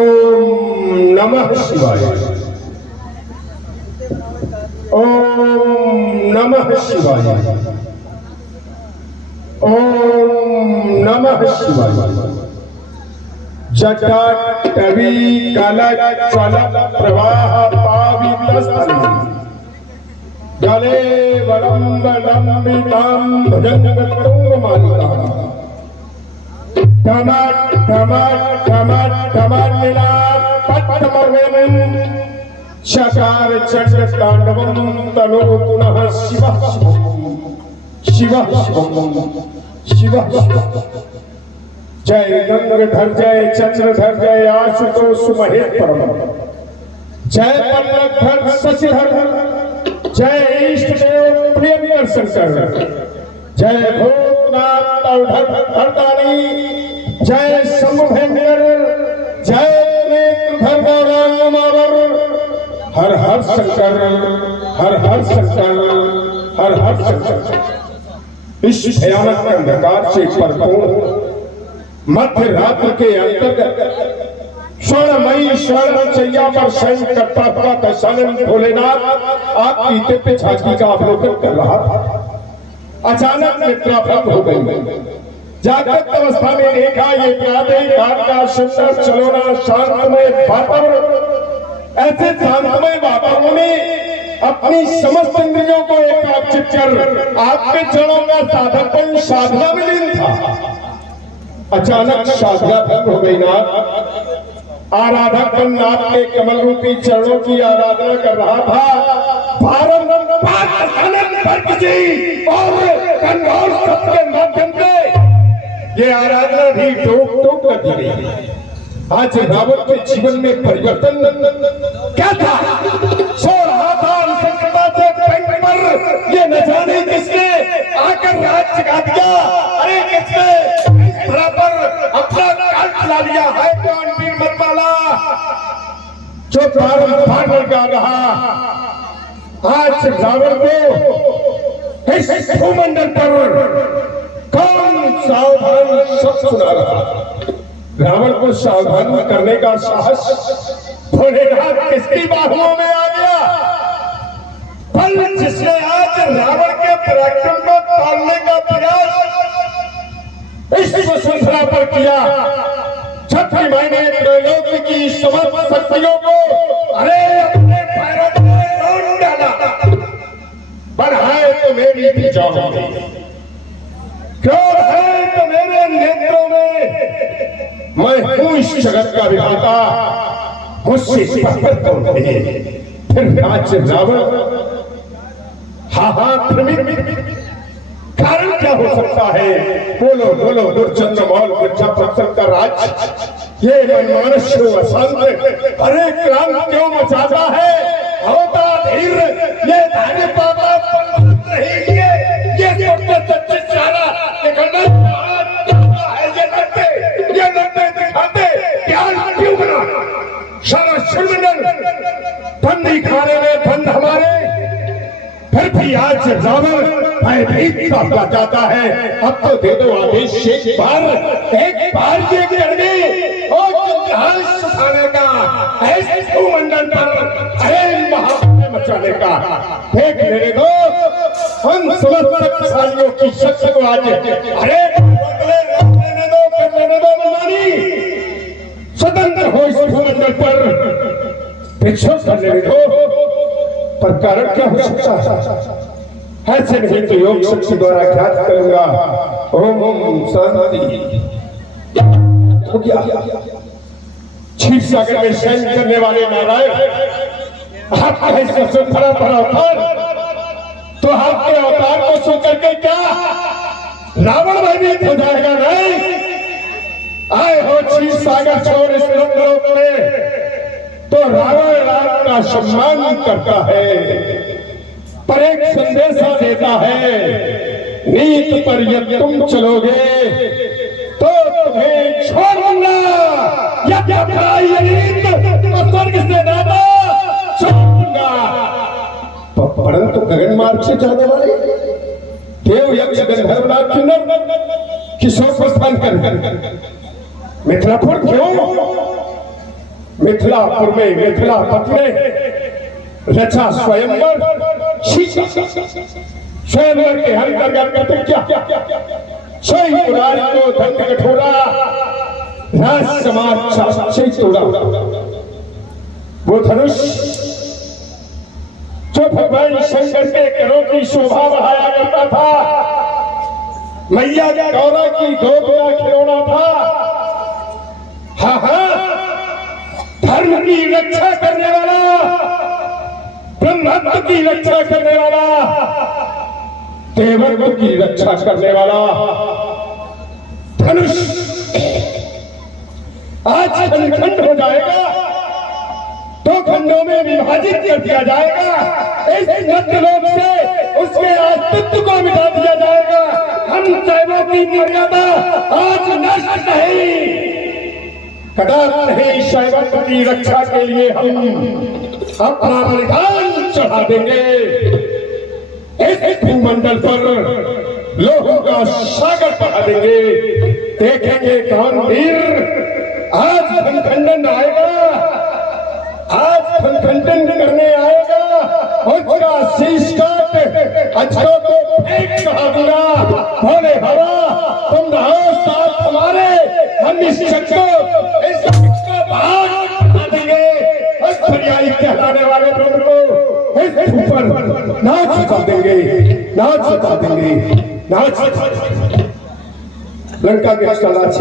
ओम नमः शिवाय। ओम नमः शिवाय। ओम नमः शिवाय। जटाटवी कलश ज्वल प्रवाह पावितस्थली गले वलंबलंबितां भुजंगतुंगमालिकां टमट टमट टमट टमट नीलापट्टमर्वेन चकार चंड तांडवं तनो पुनः शिवः शिवः शिवः शिवः। जय गंगाधर जय चंद्रधर जय आशुतोष महेश्वरम जय पल्लवधर शशिधर जय इष्ट देव प्रियंकर शंकर जय भूतनाथ धरतानी जय शंभुभयंकर जय नेत्रधर गौरांग मावर हर हर शंकर हर हर शंकर हर हर शंकर। इस भयानक अंधकार से परिपूर्ण मध्य रात्र के अंतर्गत स्वर्णमयी शैया पर शयन करता हुआ दशानन भोलेनाथ आपकी दिव्य झांकी का अवलोकन कर रहा था। अचानक निद्रा भंग हो गई। जागृत अवस्था में देखा ये प्रातः काल का सुंदर चलोना शांतमय वातावरण। ऐसे शांतमय वातावरण में अपनी समस्त इंद्रियों को एकाग्रित कर आपके चरणों का साधकपन साधना में लीन था। अचानक साधना भंग हो गई। नाथ आराधक बन आपके कमल रूपी चरणों की आराधना कर रहा था। और कंगोर शब्द के माध्यम से ये आराधना भी टोक टोक कर दी गई। आज रावण के जीवन में परिवर्तन क्या था? सो रहा था अंशकता से बैंक पर ये न जाने किसने आकर राज जगा दिया। अरे किसने पर अपना काट ला लिया है? कौन वीर मतवाला जो बारंबार गा रहा। आज रावण को इस भूमंडल पर कौन सावधान सब सुना रहा। रावण को सावधान करने का साहस भोलेनाथ किसकी बाहुओं में आ गया? बल जिसने आज रावण के पराक्रम को तोड़ने का प्रयास इस वसुंधरा पर किया। छठी महीने त्रैलोक्य की समस्त शक्तियों को अरे अपने पैरों में तोड़ डाला। बढ़ाए तो मेरी भी जान, क्रोध है तो मेरे नेत्रों में। मैं हूं इस जगत का विधाता, मुझसे पकड़ कौन है? फिर आज रावण भ्रमित कारण क्या हो सकता है? बोलो बोलो दुर्चंद्र मौल मिर्जापुर का राज ये मनमानुष अशांत अरे क्रांत क्यों मचाता है? होता धीर ये धाने पापा नहीं ये सच्चे सारा निकलना है। ये लड़ते दिखाते प्यार क्यों बना? सारा शिवमंडल बंदी खाने में बंद हमारे, फिर भी आज रावण भयभीत होता जाता है। अब तो दे दो आदेश एक बार ये करने और सुखाने का ऐसे भूमंडल पर अरे महात्म्य मचाने का। देख लेने दो हम समस्त शक्तिशालियों की शक्ति को आज अरे लेने दो मनमानी। स्वतंत्र हो इस भूमंडल पर विक्षोभ कर लेने दो। पर कारण क्या हो सकता है? ऐसे नहीं तो योग शक्ति द्वारा ज्ञात करूंगा। ओम ओम शांति हो गया। क्षीर सागर में शयन करने वाले नारायण आपका सबसे बड़ा बड़ा अवतार, तो आपके अवतार को सुन करके क्या रावण भयभीत हो जाएगा? नहीं, आए हो क्षीर सागर छोड़ इस लोक में तो रावण राम का सम्मान करता है, पर एक संदेशा देता है। नीत पर यदि तुम चलोगे तो तुम्हें छोड़ूंगा। नीत तो स्वर्ग से दादा छोड़ूंगा। परंतु गगन मार्ग से जाने वाले देव यक्ष गंधर्व नाग किन्नर किशोर प्रस्थान कर मिथिलापुर क्यों? मिथिलापुर में मिथिलापति ने रचा स्वयंवर। स्वयंवर के अंतर्गत प्रतिज्ञा सही पुरारी को दंड कठोरा, राज समाज से तोड़ा। वो धनुष जो भगवान शंकर के करों की शोभा बढ़ाया करता था, मैया गौरा की गोद का खिलौना था। हाँ हाँ, धर्म की रक्षा करने वाला, ब्रह्मत्व की रक्षा करने वाला, देवत्व की रक्षा करने वाला धनुष आज खंड खंड हो जाएगा, 2 खंडों में विभाजित कर दिया जाएगा। इस मध्यलोक से उसके अस्तित्व को मिटा दिया जाएगा। हम शैवों की मर्यादा आज नष्ट नहीं, कदापि नहीं। शैवत्व की रक्षा के लिए हम अपना बलिदान चढ़ा देंगे। इस भूमंडल पर लोगों का सागर बहा देंगे। देखेंगे कौन वीर आज धनखंडन आएगा, आज धनखंडन करने आएगा। उसका शीश काट अजगरों को फेंक कहा दूंगा। बोले हवा तुम रहो साथ हमारे, हम इस चक्को इस भाग बना देंगे। और फरियाई कहलाने वाले ब्रह्म को इस ऊपर नाच सिखा देंगे, नाच सिखा देंगे, नाच। लंका के नाच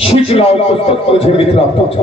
शीतलाओ पुस्तक मुझे मिथिला पहुंचा।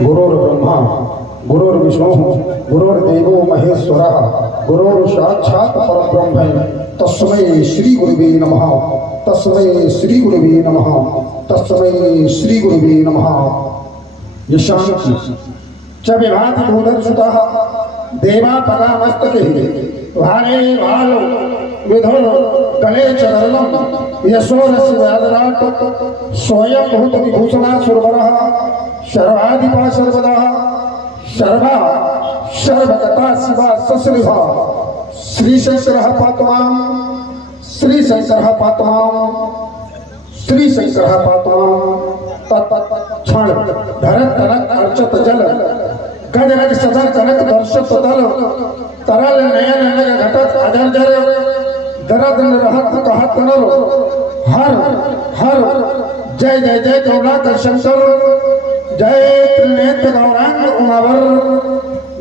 गुरुर्ब्रह्मा गुरुर्विष्णु गुरुर्देवो महेश्वरः गुरुर्साक्षात् परब्रह्म तस्मै श्री गुरुवे नमः, तस्मै श्री गुरुवे नमः, तस्मै श्री गुरुवे नमः। यशांति च विभाति भूधर्षुतः देवा परामस्तके भारे भालो विधो गले च धर्मं यशोरस्य व्यादराट स्वयं भूत विभूषणा सुरवरः सर्वाधिपा सर्वदा सर्वा सर्वगता शिवा सश्रीभा श्रीशंकरः पातुमां, श्रीशंकरः पातुमां, श्रीशंकरः पातुमां। तत्क्षण धरत तनक अर्चत जल गजनक सदर कनक दर्शत दल तरल नयन नग घटत अजर दरद रहत कहत नर हर हर जय जय जय गौराकर शंकर जय त्रिनेत्र गौरांग उमावर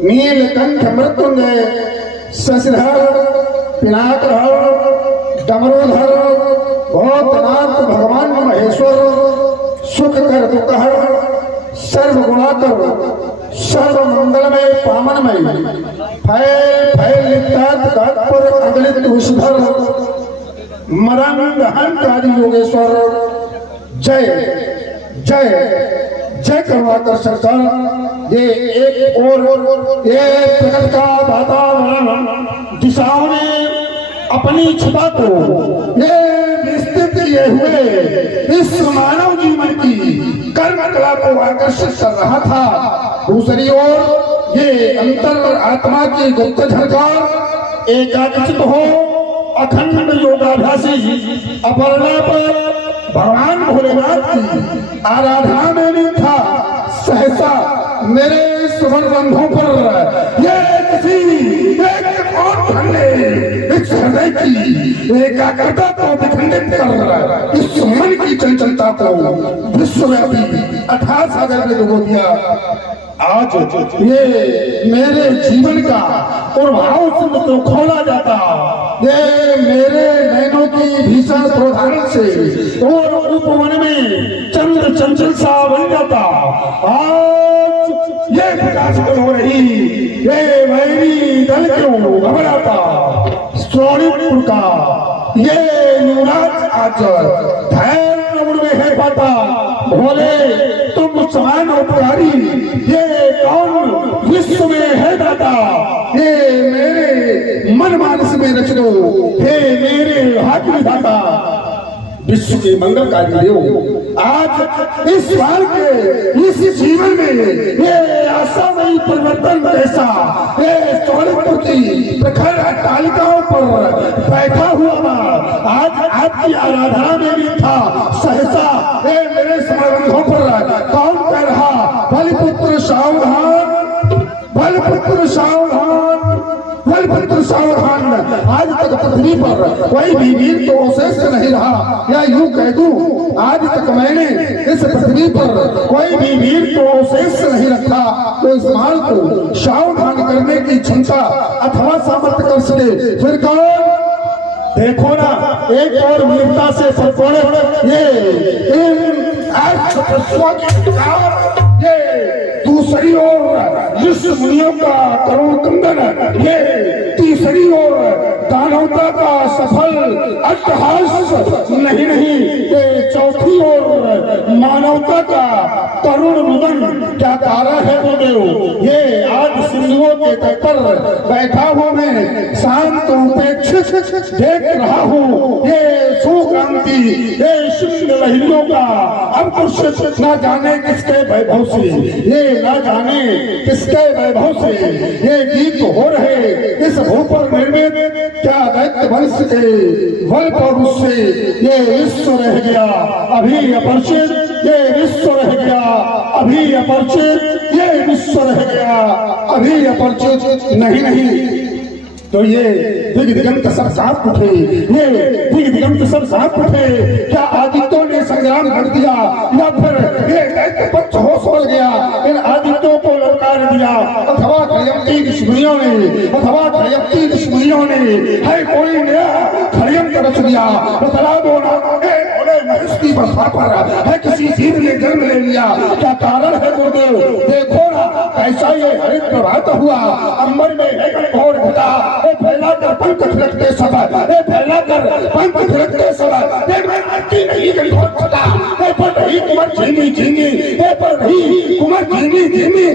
नीलकंठ मृत्युंजय शशिधर पिनाकधर डमरूधर भूतनाथ भगवान महेश्वर सुख कर दुखहर सर्वगुणाकर सर्वमंगलमय पावनमय फैल फैल लिप्तात् तत्पर अगलित विषधर मरंग हंत आदि योगेश्वर जय जय जय करुणाकर सरकार। ये एक और ये प्रकृति का वातावरण दिशाओं ने अपनी छटा को ये विस्तृत किए हुए इस मानव जीवन की कर्म कला को आकर्षित कर रहा था। दूसरी ओर ये अंतर आत्मा की गुप्त झलकार एकाग्रचित हो अखंड योगाभ्यासी अपर्णा पर भगवान भोलेनाथ की आराधना में भी था। सहसा मेरे सुमन बंधों पर ये किसी एक और ठंडे इस हृदय की एकाग्रता को विखंडित कर इस मन की चंचलता को विश्वव्यापी अथाह सागर में डुबो दिया। आज ये मेरे जीवन का और भाव तो खोला जाता, ये मेरे नैनों की भीषण प्रोधारण से और उपवन में चंद्र चंचल सा बन जाता नाराज क्यों हो रही, ये वैरी दल क्यों घबराता, सोनीपुर का ये युवराज आज धैर्य में है पाता, बोले तुम समान उपकारी, ये कौन विश्व में है दाता, ये मेरे मन मानस में रच दो, हे मेरे हाथ विधाता, विश्व के मंगलकारी देव। आज इस साल के इस जीवन में ये आशामयी परिवर्तन कैसा, ये सोनीपुर की प्रखर अट्टालिकाओं पर बैठा हुआ आज आपकी आराधना में भी था सहसा, ये मेरे समारंभों पर कौन कह रहा, बलिपुत्र सावधान, बलिपुत्र सावधान, बलिपुत्र सावधान। आज तक पृथ्वी पर कोई भी वीर तो अवशेष नहीं रहा, या यूं कह दूं आज तक मैंने इस पृथ्वी पर कोई भी वीर तो अवशेष नहीं रखा, तो इस माल को सावधान करने की क्षमता अथवा सामर्थ्य कर सके फिर कौन। देखो ना, एक और वीरता से संपूर्ण ये दूसरी ओर ऋषि मुनियों का करुण कंदन, ये तीसरी ओर दानवता का सफल अट्टहास, नहीं ये चौथी ओर मानवता का तरुण मुदन। क्या तारा है वो देव, ये आज सिंधुओं के तट पर बैठा हूँ मैं, शांत उपेक्षित देख रहा हूँ ये सुक्रांति, ये शुद्ध लहरियों का अंकुश ना जाने किसके वैभव से, ये ना जाने किसके वैभव से ये गीत हो रहे इस भूपर निर्मित, क्या दैत्य वंश के बल पर उससे ये विश्व रह गया अभी अपरिचित, ये विश्व रह गया अभी अपरिचित, ये विश्व रह गया अभी अपरिचित। नहीं तो ये दिग दिगंत सब साफ उठे, ये दिग दिगंत सब साफ उठे, क्या आदित्यों ने संग्राम कर दिया, या फिर ये दैत्य पक्ष होश हो गया, इन आदित्यों को ललकार दिया, अथवा त्रयंती दुश्मनियों ने, अथवा त्रयंती दुश्मनियों ने है कोई नया षड्यंत्र रच दिया। बतला दो ना, मनुष्य की बसा पर है किसी जीव ने जन्म ले लिया, क्या कारण है गुरुदेव। देखो ना कैसा ये हरित प्रभात हुआ, अंबर में है घोर घटा, फैला कर पंख थिरकते समय, फैला कर पंख थिरकते समय, मैं आती नहीं गई बहुत छटा, पर रही कुमार झीमी झीमी, पर रही कुमार झीमी झीमी,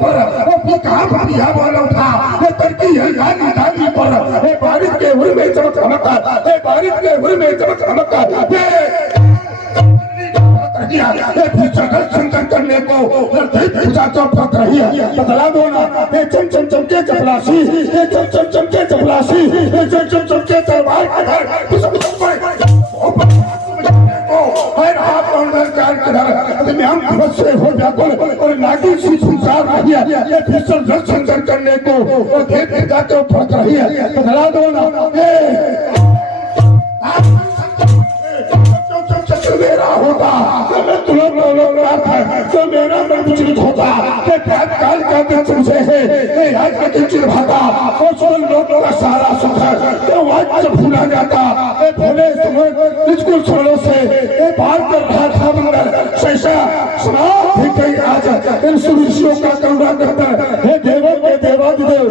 पर कहाँ बढ़िया वाला था तरकी है गाली गाली पर, बारिश के हुए में चमक चमका, बारिश के हुए में चमक चमका, संकट करने को पूजा चौपट रही है। बतला दो ना, चम चम चमके चपलासी, चम चम चमके चपलासी, चम चम चमके तलवार हो जाता और नागी सी संसार रही है, ये भीषण जल संकट करने को जाते फट रही है। बतला दो ना, मेरा होता तो मेरा मन विचलित होता, काल का दिन तुमसे है आज का दिन चिरभाता, और सोल लोगों का सारा सुख तो आज से भूला जाता, भोले तुम्हें स्कूल छोड़ो से पार कर रहा था मंगल शैशा समाप्त ही कहीं आज इन सुरुचियों का करुणा करता है देवों के देवादिदेव,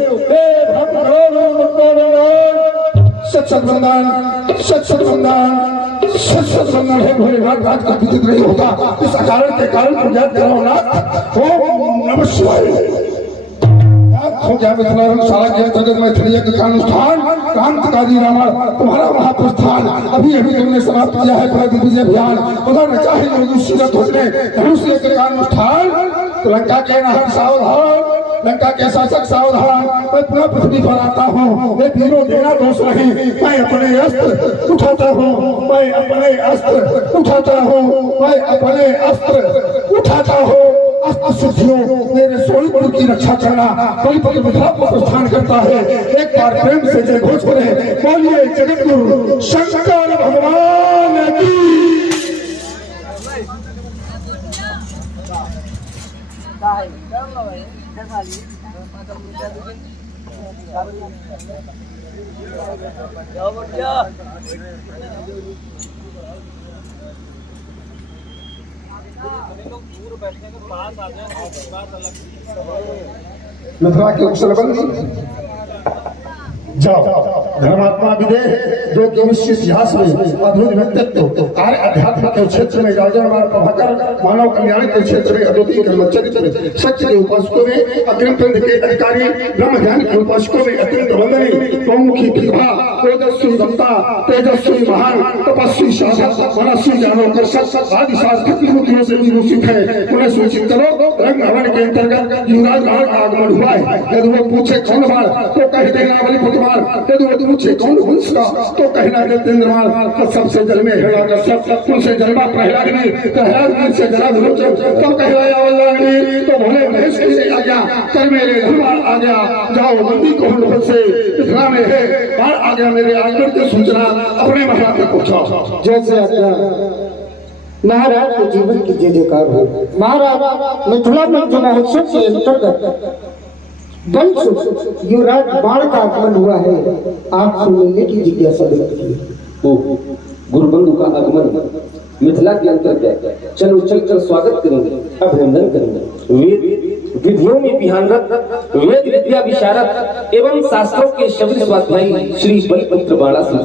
सत सतवंदन सत सतवंदन सत्संग है भोले राज का विदित नहीं होता, इस अकारण के कारण को याद कराओ ना। ओम नमः शिवाय। हो गया मिथिलारंग सारा किया जगत में थलिया का अनुष्ठान, क्रांतिकारी रावण तुम्हारा महाप्रस्थान अभी अभी तुमने समाप्त किया है प्रगति विजय अभियान, उधर न चाहे लोग सीरत होने धनुष्य के अनुष्ठान, तो लंका के नाहक सावधान, लंका के शासक सावधान, मैं पुनः पृथ्वी पर आता हूँ, मैं वीरों देना दोष नहीं, मैं अपने अस्त्र उठाता हूँ, मैं अपने अस्त्र उठाता हूँ, मैं अपने अस्त्र उठाता हूँ, अस्त्र सिद्धियों मेरे सोनीपुर की रक्षा करना, सोनीपुर मिथिला को प्रस्थान करता है। एक बार प्रेम से जय घोष करें, बोलिए जगतगुरु शंकर भगवान की। Ya, मथुरा के कुशलबंदी जाओ धर्मात्मा विदेह जो कि विश्व इतिहास में अद्भुत व्यक्तित्व कार्य अध्यात्म के क्षेत्र में गाजरवार प्रभाकर मानव कल्याण के क्षेत्र में अद्वितीय कर्मचरित्र सत्य के उपासकों में अग्रिम पंथ के अधिकारी ब्रह्म ज्ञान के उपासकों में अत्यंत वंदनीय बहुमुखी प्रतिभा ओजस्वी वक्ता तेजस्वी महान तपस्वी साधक मनस्वी ज्ञानोकर्षक आदि सार्थक विभूतियों से विभूषित है। उन्हें सूचित करो रंग हवन के अंतर्गत युवराज महान का आगमन हुआ है। यदि वो पूछे कौन बार तो कह देना बलि पुत्र यदि वो पूछे कौन वंश का तो कहना देतेंद्रमाल। तो सबसे जन्मे हिरण्यकश्यप उनसे जन्मा प्रहलाद प्रहलाद से जरा विरोचन तो कहलाया वल्लाग्नि तो भोले महेश की आ गया कर मेरे धर्माल आ गया जाओ मंदी को हम से इतना में है बाढ़ आ गया मेरे आगमन की सूचना अपने महाराज को पहुंचाओ। जैसे आज्ञा महाराज के जीवन की जय जयकार हो। महाराज मिथिला में जो महोत्सव के अंतर्गत वंश युवराज बाण का आगमन हुआ है, आप सुनने की जिज्ञासा व्यक्त की। गुरुबंधु का आगमन मिथिला के अंतर्गत चलो चलकर स्वागत करेंगे, अभिनंदन करेंगे। वेद विधियों में विहानरत वेद विद्या विशारद एवं शास्त्रों के शब्द स्वाध्यायी श्री बलिपुत्र बाणासुर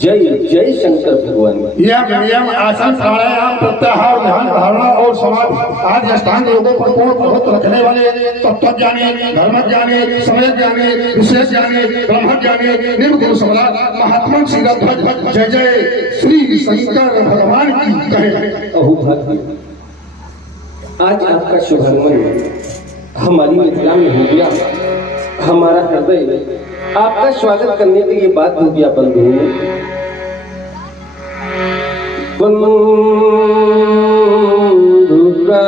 जय जय शंकर भगवान। यम आसन प्राणायाम प्रत्याहार ध्यान धारणा और समाधि आदि अष्टांग योगों पर पूर्ण प्रभुत्व रखने वाले तत्वज्ञानी धर्मज्ञानी समयज्ञानी विशेष ज्ञानी ब्रह्मज्ञानी निर्गुण सम्राट महात्मा श्री ध्वज जय जय श्री शंकर भगवान की कहे। अहो भाग्य, आज आपका शुभागमन हमारी मिथिला में हो गया। हमारा हृदय आपका स्वागत करने के लिए बात हो गया। बंधु का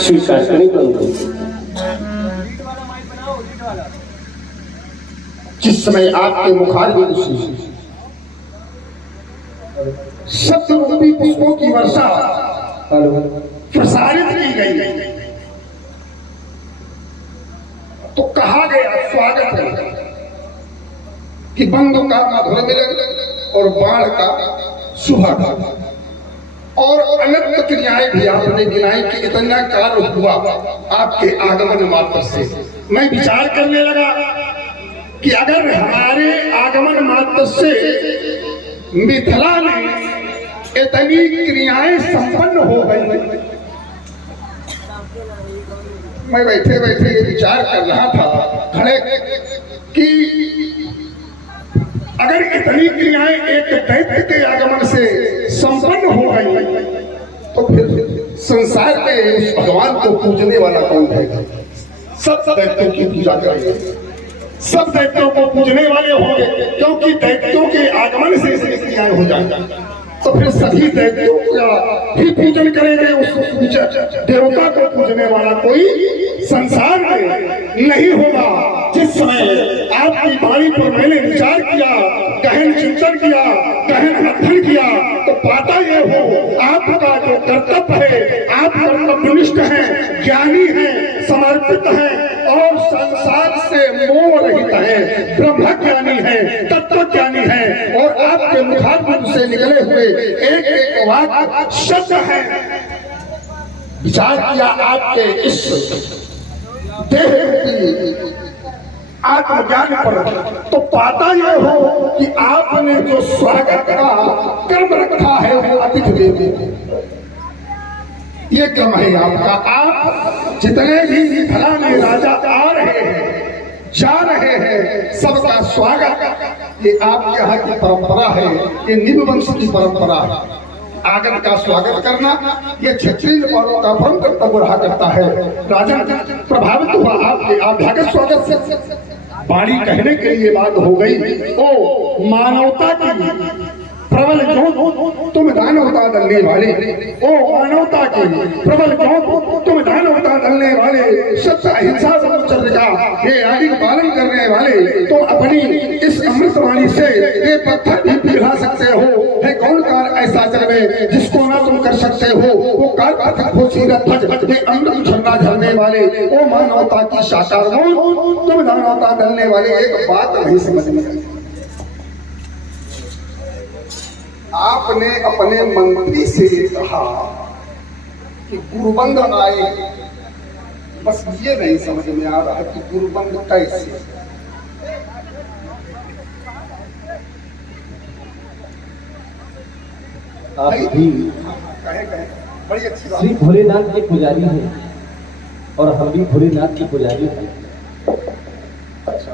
स्वीकार करें। जिस समय आपके मुखारबिंद से सत्य रूपी पुष्पों की वर्षा प्रसारित की गई तो कहा गया स्वागत है कि बंधु का मधुर मिलन और बाढ़ का सुहाग और अनंत क्रियाएं भी आपने गिनाई कि इतना कार्य हुआ आपके आगमन मात्र से। मैं विचार करने लगा कि अगर हमारे आगमन मात्र से मिथिला में इतनी क्रियाएं संपन्न हो गई, मैं बैठे बैठे ये विचार कर रहा था खड़े कि अगर इतनी क्रियाएं एक दैत्य के आगमन से संपन्न हो गई तो फिर संसार में उस भगवान को पूजने वाला कौन है? सब दैत्यों की पूजा करेंगे, सब दैत्यों को पूजने वाले होंगे, क्योंकि दैत्यों के आगमन से ऐसी क्रियाएं हो जाएंगी। तो फिर सभी दैत्यों का ही पूजन करेंगे, उस देवता को पूजने वाला कोई संसार में नहीं होगा। जिस समय आपकी वाणी पर मैंने विचार किया, गहन चिंतन किया, गहन अध्ययन किया, तो पाता ये हो आपका जो कर्तव्य है, आप कर्तव्यनिष्ठ हैं, ज्ञानी हैं, समर्पित हैं और संसार से मोह रहित है, ब्रह्म ज्ञानी है, तत्व ज्ञानी है और आपके मुखारबिंद से निकले हुए एक एक वाक्य शब्द है। विचार किया आपके इस देह रूपी आत्मज्ञान पर, तो पाता यह हो कि आपने जो स्वागत का कर्म रखा है वो अतिथि देव, ये क्रम है आपका। आप जितने भी मिथिला में राजा आ रहे हैं, जा रहे हैं, सबका स्वागत ये आपके यहाँ की परंपरा है, ये निम्न वंश की परंपरा है। आगत का स्वागत करना ये क्षत्रिय वालों का भ्रम कर्तव्य रहा करता है। राजन प्रभावित हुआ आपके अभ्यागत स्वागत से। वाणी कहने के लिए बात हो गई, ओ मानवता की प्रबल ज्योत तुम दानवता दलने वाले, ओ मानवता की प्रबल ज्योत तुम दानवता दलने वाले, सत्य अहिंसा ब्रह्मचर्य का ये आदि पालन करने वाले, तो अपनी इस अमृतवाणी से ये पत्थर भी पिघला सकते हो। है कौन कार ऐसा चले जिसको ना तुम कर सकते हो? वो कार पत्थर हो सीरत भज, ये अमृत झरना झरने वाले, ओ मानवता की साकार तुम दानवता दलने वाले। एक बात नहीं समझ में आई, आपने अपने मंत्री से कहा कि गुरुबंद आए, बस ये नहीं समझ में आ रहा कि गुरुबंद कैसे। आप भी बड़ी अच्छी बात। श्री भोलेनाथ के पुजारी हैं और हम भी भोलेनाथ के पुजारी हैं।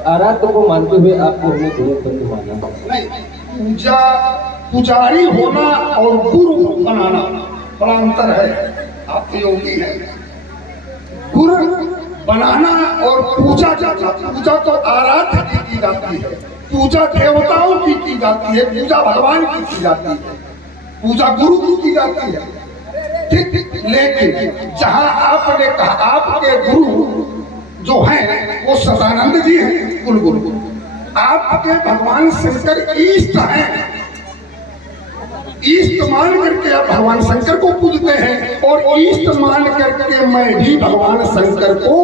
आराध्य को मानते हुए आपको हमें गुरुबंद माना। नहीं, पुजारी होना और गुरु बनाना बड़ा अंतर है। आप योगी हैं, गुरु बनाना और पूजा पूजा तो आराध्य की जाती है, पूजा देवताओं की जाती है, पूजा भगवान की जाती है, पूजा गुरु की जाती है। ठीक, लेकिन जहां आपने कहा आपके गुरु जो हैं वो सदानंद जी हैं, कुल गुरु आपके भगवान शंकर ईष्ट हैं, ईष्ट मान करके आप भगवान शंकर को पूजते हैं और ईष्ट मान करके मैं भी भगवान शंकर को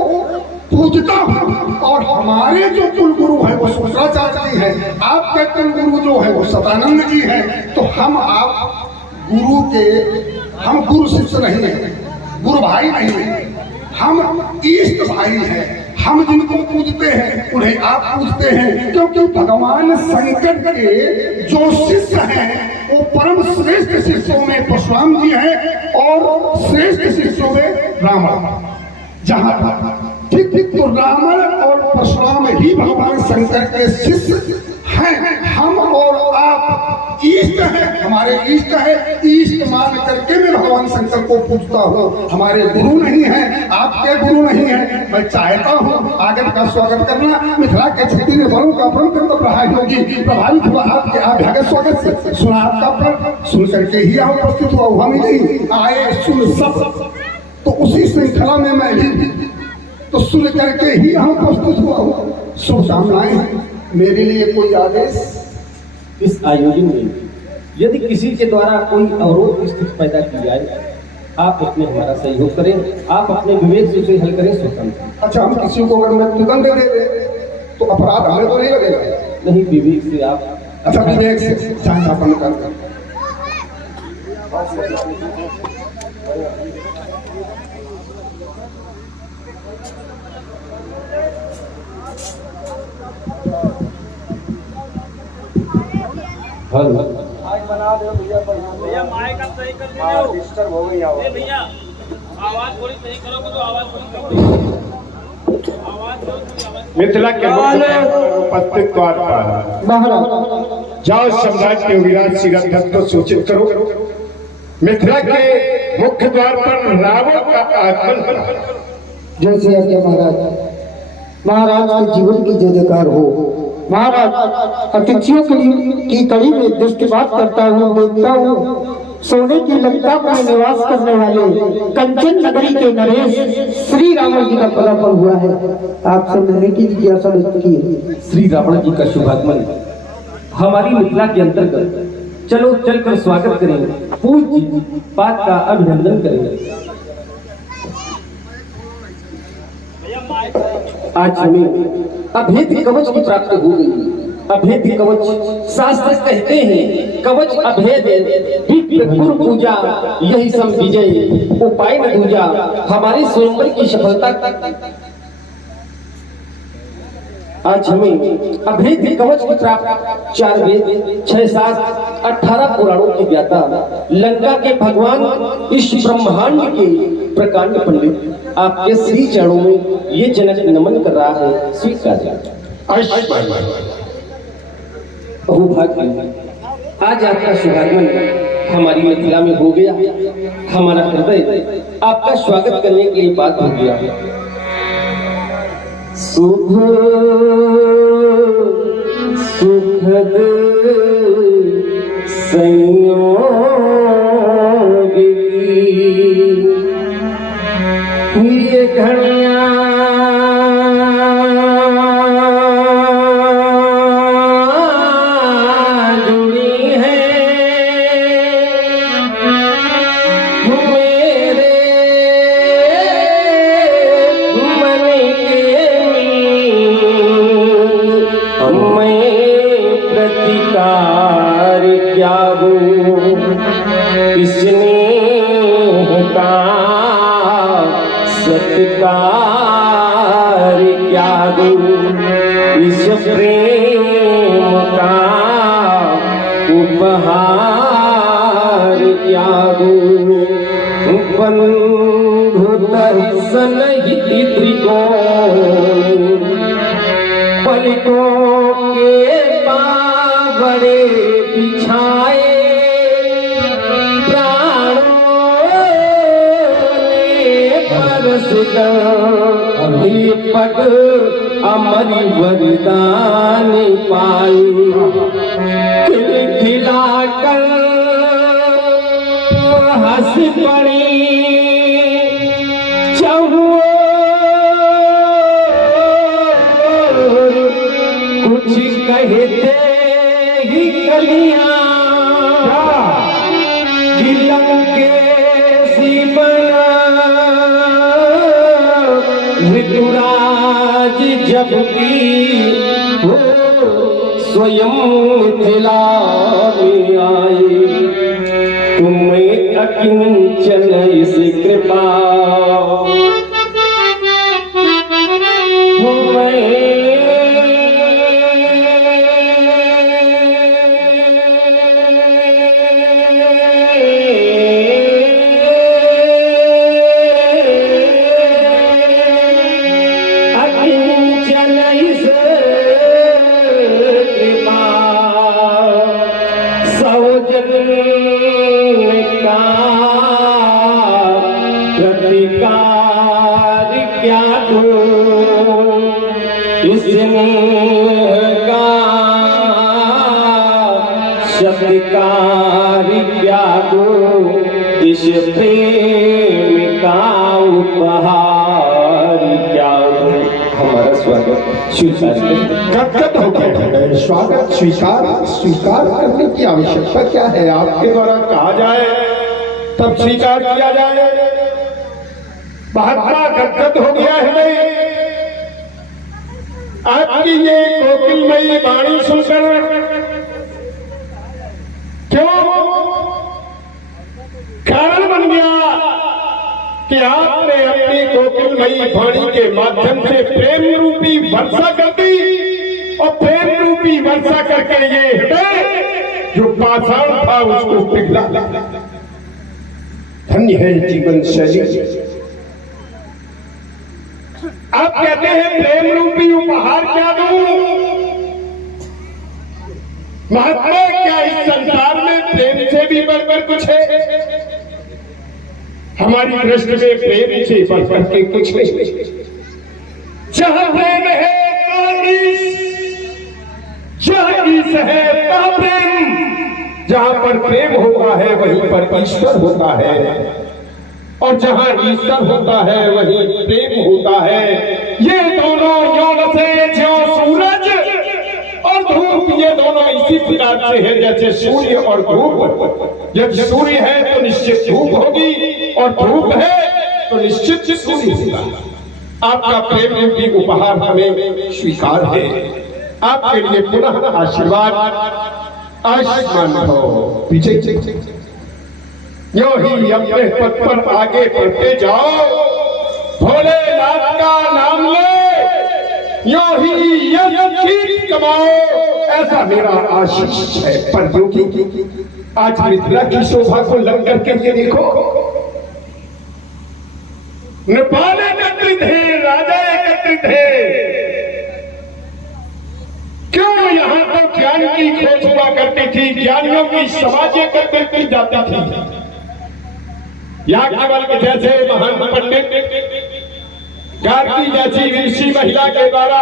पूजता हूँ। और हमारे जो कुल गुरु है वो शुक्राचार्य जी हैं, आपके कुल गुरु जो है वो सदानंद जी हैं। तो हम आप गुरु के, हम गुरु शिष्य नहीं है, गुरु भाई नहीं है, हम ईष्ट भाई हैं। हम जिनको पूजते हैं उन्हें आप पूजते हैं, क्योंकि भगवान शंकर के जो शिष्य हैं वो परम श्रेष्ठ शिष्यों में परशुराम जी हैं और श्रेष्ठ शिष्यों में रावण। जहां ठीक तो रावण और परशुराम ही भगवान शंकर के शिष्य हैं। हम और आप ईष्ट हैं, हमारे ईष्ट है, ईष्ट मान करके मैं भगवान शंकर को पूजता हूँ। हमारे गुरु नहीं हैं, आपके गुरु नहीं हैं। मैं चाहता हूँ आगत का स्वागत करना। मिथिला के क्षत्रिय वर्णों का प्रण कर प्रभावित हुआ आपके अभ्यागत स्वागत से। सुना आपका प्रण, सुन करके ही हम उपस्थित हुआ, हम नहीं आए सुन सब। तो उसी श्रृंखला में मैं भी तो सुन करके ही हम उपस्थित हुआ हूँ। शुभकामनाएं। मेरे लिए कोई आदेश? इस आयोजन में यदि किसी के द्वारा कोई अवरोध की स्थिति पैदा की जाए, आप उसमें हमारा सहयोग करें, आप अपने विवेक से उसे हल करें स्वतंत्र। अच्छा, हम किसी को अगर मृत्युदंड दे दे तो अपराध हमें तो नहीं लगेगा? नहीं, विवेक से आप। अच्छा, विवेक से चांदापन कर भैया माइक आप सही कर दीजिए। डिस्टर्ब हो गई आवाज। भैया आवाज थोड़ी सही करोगे तो आवाज थोड़ी मिथिला के उपस्थित महाराज जाओ सम्राट के विराट श्रीरथ को सूचित करो, मिथिला के मुख्य द्वार पर रावण का आगमन। जैसे आज्ञा महाराज। महाराज के जीवन की जय जयकार हो। महाराज अतिथियों की कड़ी में दृष्टिपात करता हूँ, देखता हूँ सोने की लंका में निवास करने वाले कंचन नगरी के नरेश श्री रावण जी का पदार्पण हुआ है। आपसे मिलने की जिज्ञासा व्यक्त की है। श्री रावण जी का शुभागमन हमारी मिथिला के अंतर्गत, चलो चलकर स्वागत करेंगे, पूज्य पाद का अभिनंदन करेंगे। आज हमें अभेद्य कवच की प्राप्ति हो गई। अभेद्य कवच, शास्त्र कहते हैं कवच अभेद विप्र गुरु पूजा, यही सब विजय उपाय न दूजा। हमारी स्वयंवर की सफलता आज हमें अभेद्य कवच की प्राप्ति 4 वेद 6 शास्त्र 18 पुराणों की ज्ञाता लंका के भगवान इस ब्रह्मांड के प्रकांड पंडित आपके श्री चरणों में ये जनक नमन कर रहा है, स्वीकार। बहुभाग्य आज आपका शुभागमन हमारी मिथिला में हो गया। हमारा हृदय आपका स्वागत करने के लिए बात हो गया। शुभ सुखद संयोग ये घड़ियां जुड़ी हैं मेरे मन के, मैं प्रतिकार क्या दूं इसने का सत्कार क्या दूं, इस प्रेम का उपहार क्या दूं। बंधु दर्शन हित त्रिकोण पलकों के बावड़े बिछाए, अभी पग अमरी वरदान पाई, खिला कर हंस पड़ी चहुओ, कुछ कहते ही कलियां ऋतुराज जबकि हो स्वयं मिथिला में आए, तुम्हें अकिंचन इस कृपा सत्कार क्या दो, इस प्रेम का उपहार क्या दो। हमारा स्वागत स्वीकार गदगद हो गए। स्वागत स्वीकार करने की आवश्यकता क्या है? आपके द्वारा कहा जाए तब स्वीकार किया जाए। महात्मा गदगद हो गया है नहीं, आपकी ये कोकिलमयी वाणी सुनकर क्यों कि आपने अपनी कोकिलमयी वाणी के माध्यम से प्रेम रूपी वर्षा कर दी और प्रेम रूपी वर्षा करके ये हृदय जो पाषाण था उसको पिघला। धन्य है जीवन शैली। आप कहते हैं प्रेम रूपी उपहार क्या दूं? महात्मा, क्या इस संसार में प्रेम से भी बढ़कर कुछ है? हमारी दृष्टि में प्रेम से बढ़कर के कुछ नहीं। जहां प्रेम है तहाँ ईश, जहां ईश है तहाँ प्रेम। जहां पर प्रेम होता है वहीं पर ईश्वर होता है, और जहां ईश्वर होता है वहीं प्रेम होता है। ये दोनों यों से ज्यों सूरज और धूप, ये दोनों इसी प्रकार से है जैसे सूर्य और धूप। जब सूर्य है तो निश्चित धूप होगी, और धूप है तो निश्चित सूर्य होगा। आपका प्रेम रूपी उपहार हमें स्वीकार है। आपके लिए पुनः आशीर्वाद आयुष्मान हो। पीछे यूं ही अपने पद पर आगे बढ़ते जाओ, भोलेनाथ का नाम ले, यूं ही यश कमाओ, ऐसा मेरा आशीष है। पर योगी, आज मिथिला की शोभा को लग करके ये देखो, नेपाल एकत्रित है, राजा एकत्रित है। क्यों? यहाँ तो ज्ञान की खोज हुआ करती थी, ज्ञानियों की समाज एकत्रित की जाती थी। याज्ञवल्क्य के जैसे महान पंडित, गार्गी जैसी ऋषि महिला के द्वारा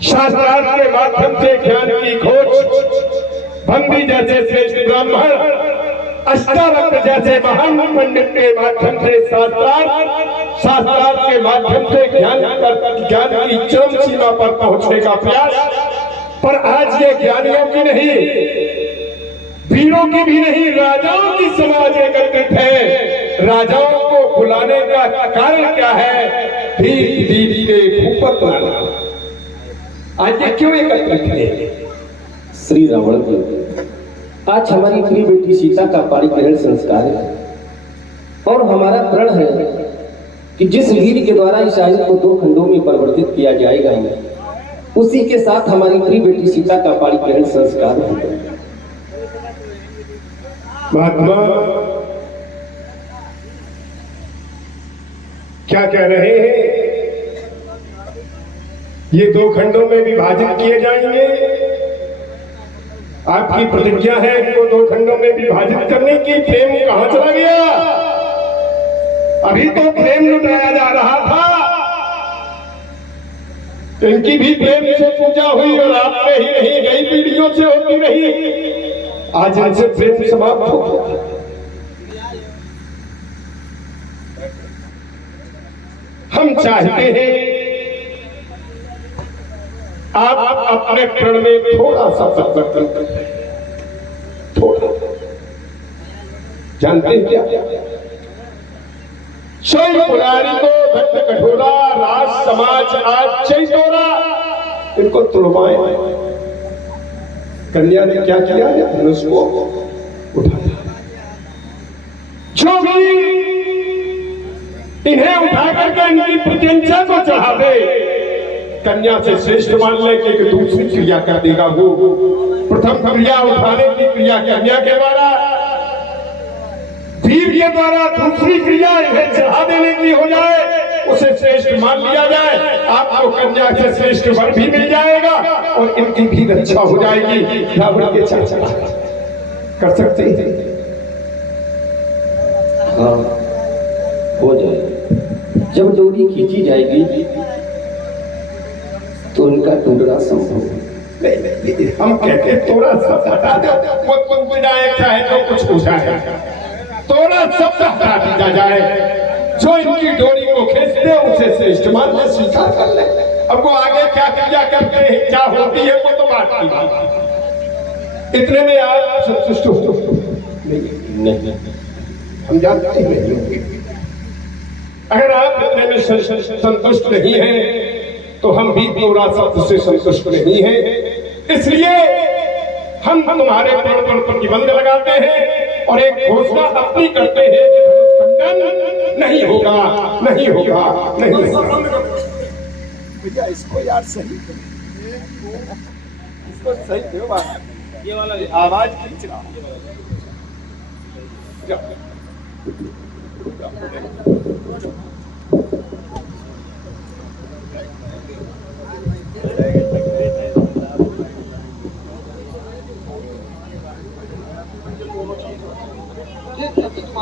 शास्त्रार्थ के माध्यम से ज्ञान की खोज, भंगी जैसे श्रेष्ठ ब्राह्मण, अष्टावक्र जैसे महान पंडित के माध्यम से शास्त्रार्थ के माध्यम से ज्ञान की चरम सीमा पर पहुंचने का प्रयास। पर आज ये ज्ञानियों की नहीं, वीरों की भी नहीं, राजाओं की समाज एकत्रित है। राजाओं को बुलाने का कारण क्या है? भीख दीप के भूपत बनाना। आज ये क्यों एकत्रित है? श्री रावण जी, आज हमारी प्रिय बेटी सीता का पाणिग्रहण संस्कार है, और हमारा प्रण है कि जिस वीर के द्वारा इस आयु को 2 खंडों में परिवर्तित किया जाएगा, उसी के साथ हमारी प्रिय बेटी सीता का पाणिग्रहण संस्कार होगा। महात्मा क्या कह रहे हैं? ये 2 खंडों में विभाजित किए जाएंगे। आपकी प्रतिज्ञा है इनको 2 खंडों में विभाजित करने की। प्रेम कहां चला गया? अभी तो प्रेम लुटाया जा रहा था, इनकी भी प्रेम से पूजा हुई, और आपने ही नहीं गई पीढ़ियों से होती रही। आज इनसे प्रेम समाप्त हो गया। हम चाहते हैं आप अपने प्रण में थोड़ा सा परिवर्तन करें। थोड़ा जानते हैं क्या? सोई पुरारी को भक्त कठोरा, राज समाज आज चैतोरा, इनको तुड़वाएं। कन्या ने क्या किया? धनुष को उठाया। जो भी इन्हें उठा करके इनकी प्रत्यंचा को चढ़ा दे, कन्या से श्रेष्ठ मान ले कि दूसरी क्रिया कर देगा वो। प्रथम क्रिया उठाने की क्रिया कन्या के द्वारा, वीर के द्वारा दूसरी क्रिया इन्हें चढ़ा देने की हो जाए, उसे श्रेष्ठ मान लिया जाए। आपको कन्या से श्रेष्ठ वर भी मिल जाएगा, और इनकी भी रक्षा हो जाएगी। रावण के चाचा कर सकते हैं? हाँ, हो जाएगा। जब डोरी खींची जाएगी तो उनका टूटना संभव है। हम कहते थोड़ा सा हटा दो, कुछ विधायक चाहे तो कुछ हो जाए, थोड़ा शब्द हटा दिया जाए। जो इनकी डोरी को खींचते हैं उसे श्रेष्ठ मान ले, स्वीकार कर ले। अब वो आगे क्या क्रिया करते हैं, क्या होती है, वो तो बात की बात। इतने में आप संतुष्ट हो? नहीं, हम जानते हैं। अगर आप इतने में संतुष्ट नहीं हैं, तो हम भी थोड़ा सा से संतुष्ट नहीं हैं। इसलिए हम तुम्हारे प्रण पर प्रतिबंध लगाते हैं, और एक घोषणा अपनी करते हैं कि मिलन नहीं होगा, नहीं होगा, नहीं होगा। भैया इसको यार सही इसको सही दो, ये वाला ले। आवाज खींच रहा।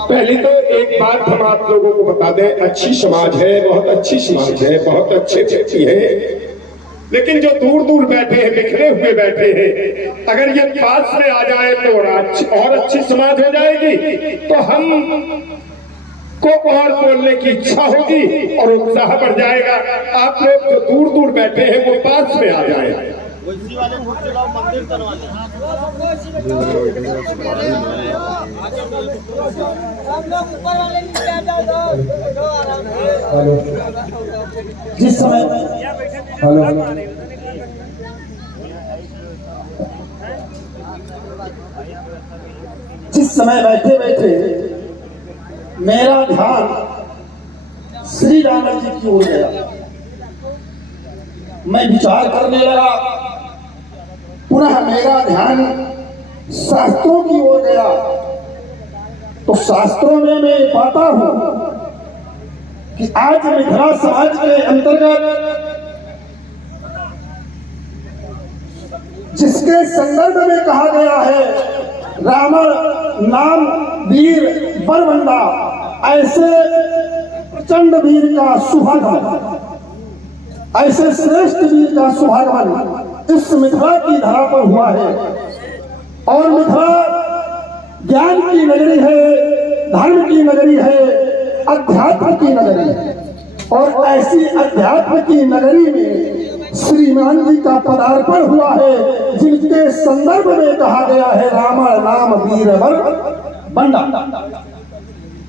पहले तो एक बात हम आप लोगों को बता दें, अच्छी समाज है, बहुत अच्छी समाज है, बहुत अच्छे व्यक्ति है, लेकिन जो दूर दूर बैठे हैं, बिखरे हुए बैठे हैं, अगर ये पास में आ जाए तो और अच्छी समाज हो जाएगी, तो हम को और बोलने की इच्छा होगी और उत्साह बढ़ जाएगा। आप लोग जो दूर दूर बैठे हैं वो पास में आ जाए। उसी वाले मुझसे लाओ, मंदिर करवाते हैं। ऊपर वाले नीचे आ जाओ, जिस समय जिस समय बैठे बैठे मेरा ध्यान श्री राम जी की ओर गया, मैं विचार करने लगा, पुनः मेरा ध्यान शास्त्रों की ओर गया, तो शास्त्रों में मैं पाता हूं कि आज मिथिला समाज के अंतर्गत जिसके संदर्भ में कहा गया है रावण नाम वीर बरबंडा, ऐसे प्रचंड वीर का सुहागमन, ऐसे श्रेष्ठ वीर का सुहागमन इस मिथिला की धरा पर हुआ है। और मिथिला ज्ञान की नगरी है, धर्म की नगरी है, अध्यात्म की नगरी है, और ऐसी अध्यात्म की नगरी में श्रीमान जी का पदार्पण हुआ है, जिनके संदर्भ में कहा गया है रावण नाम वीर बंडा।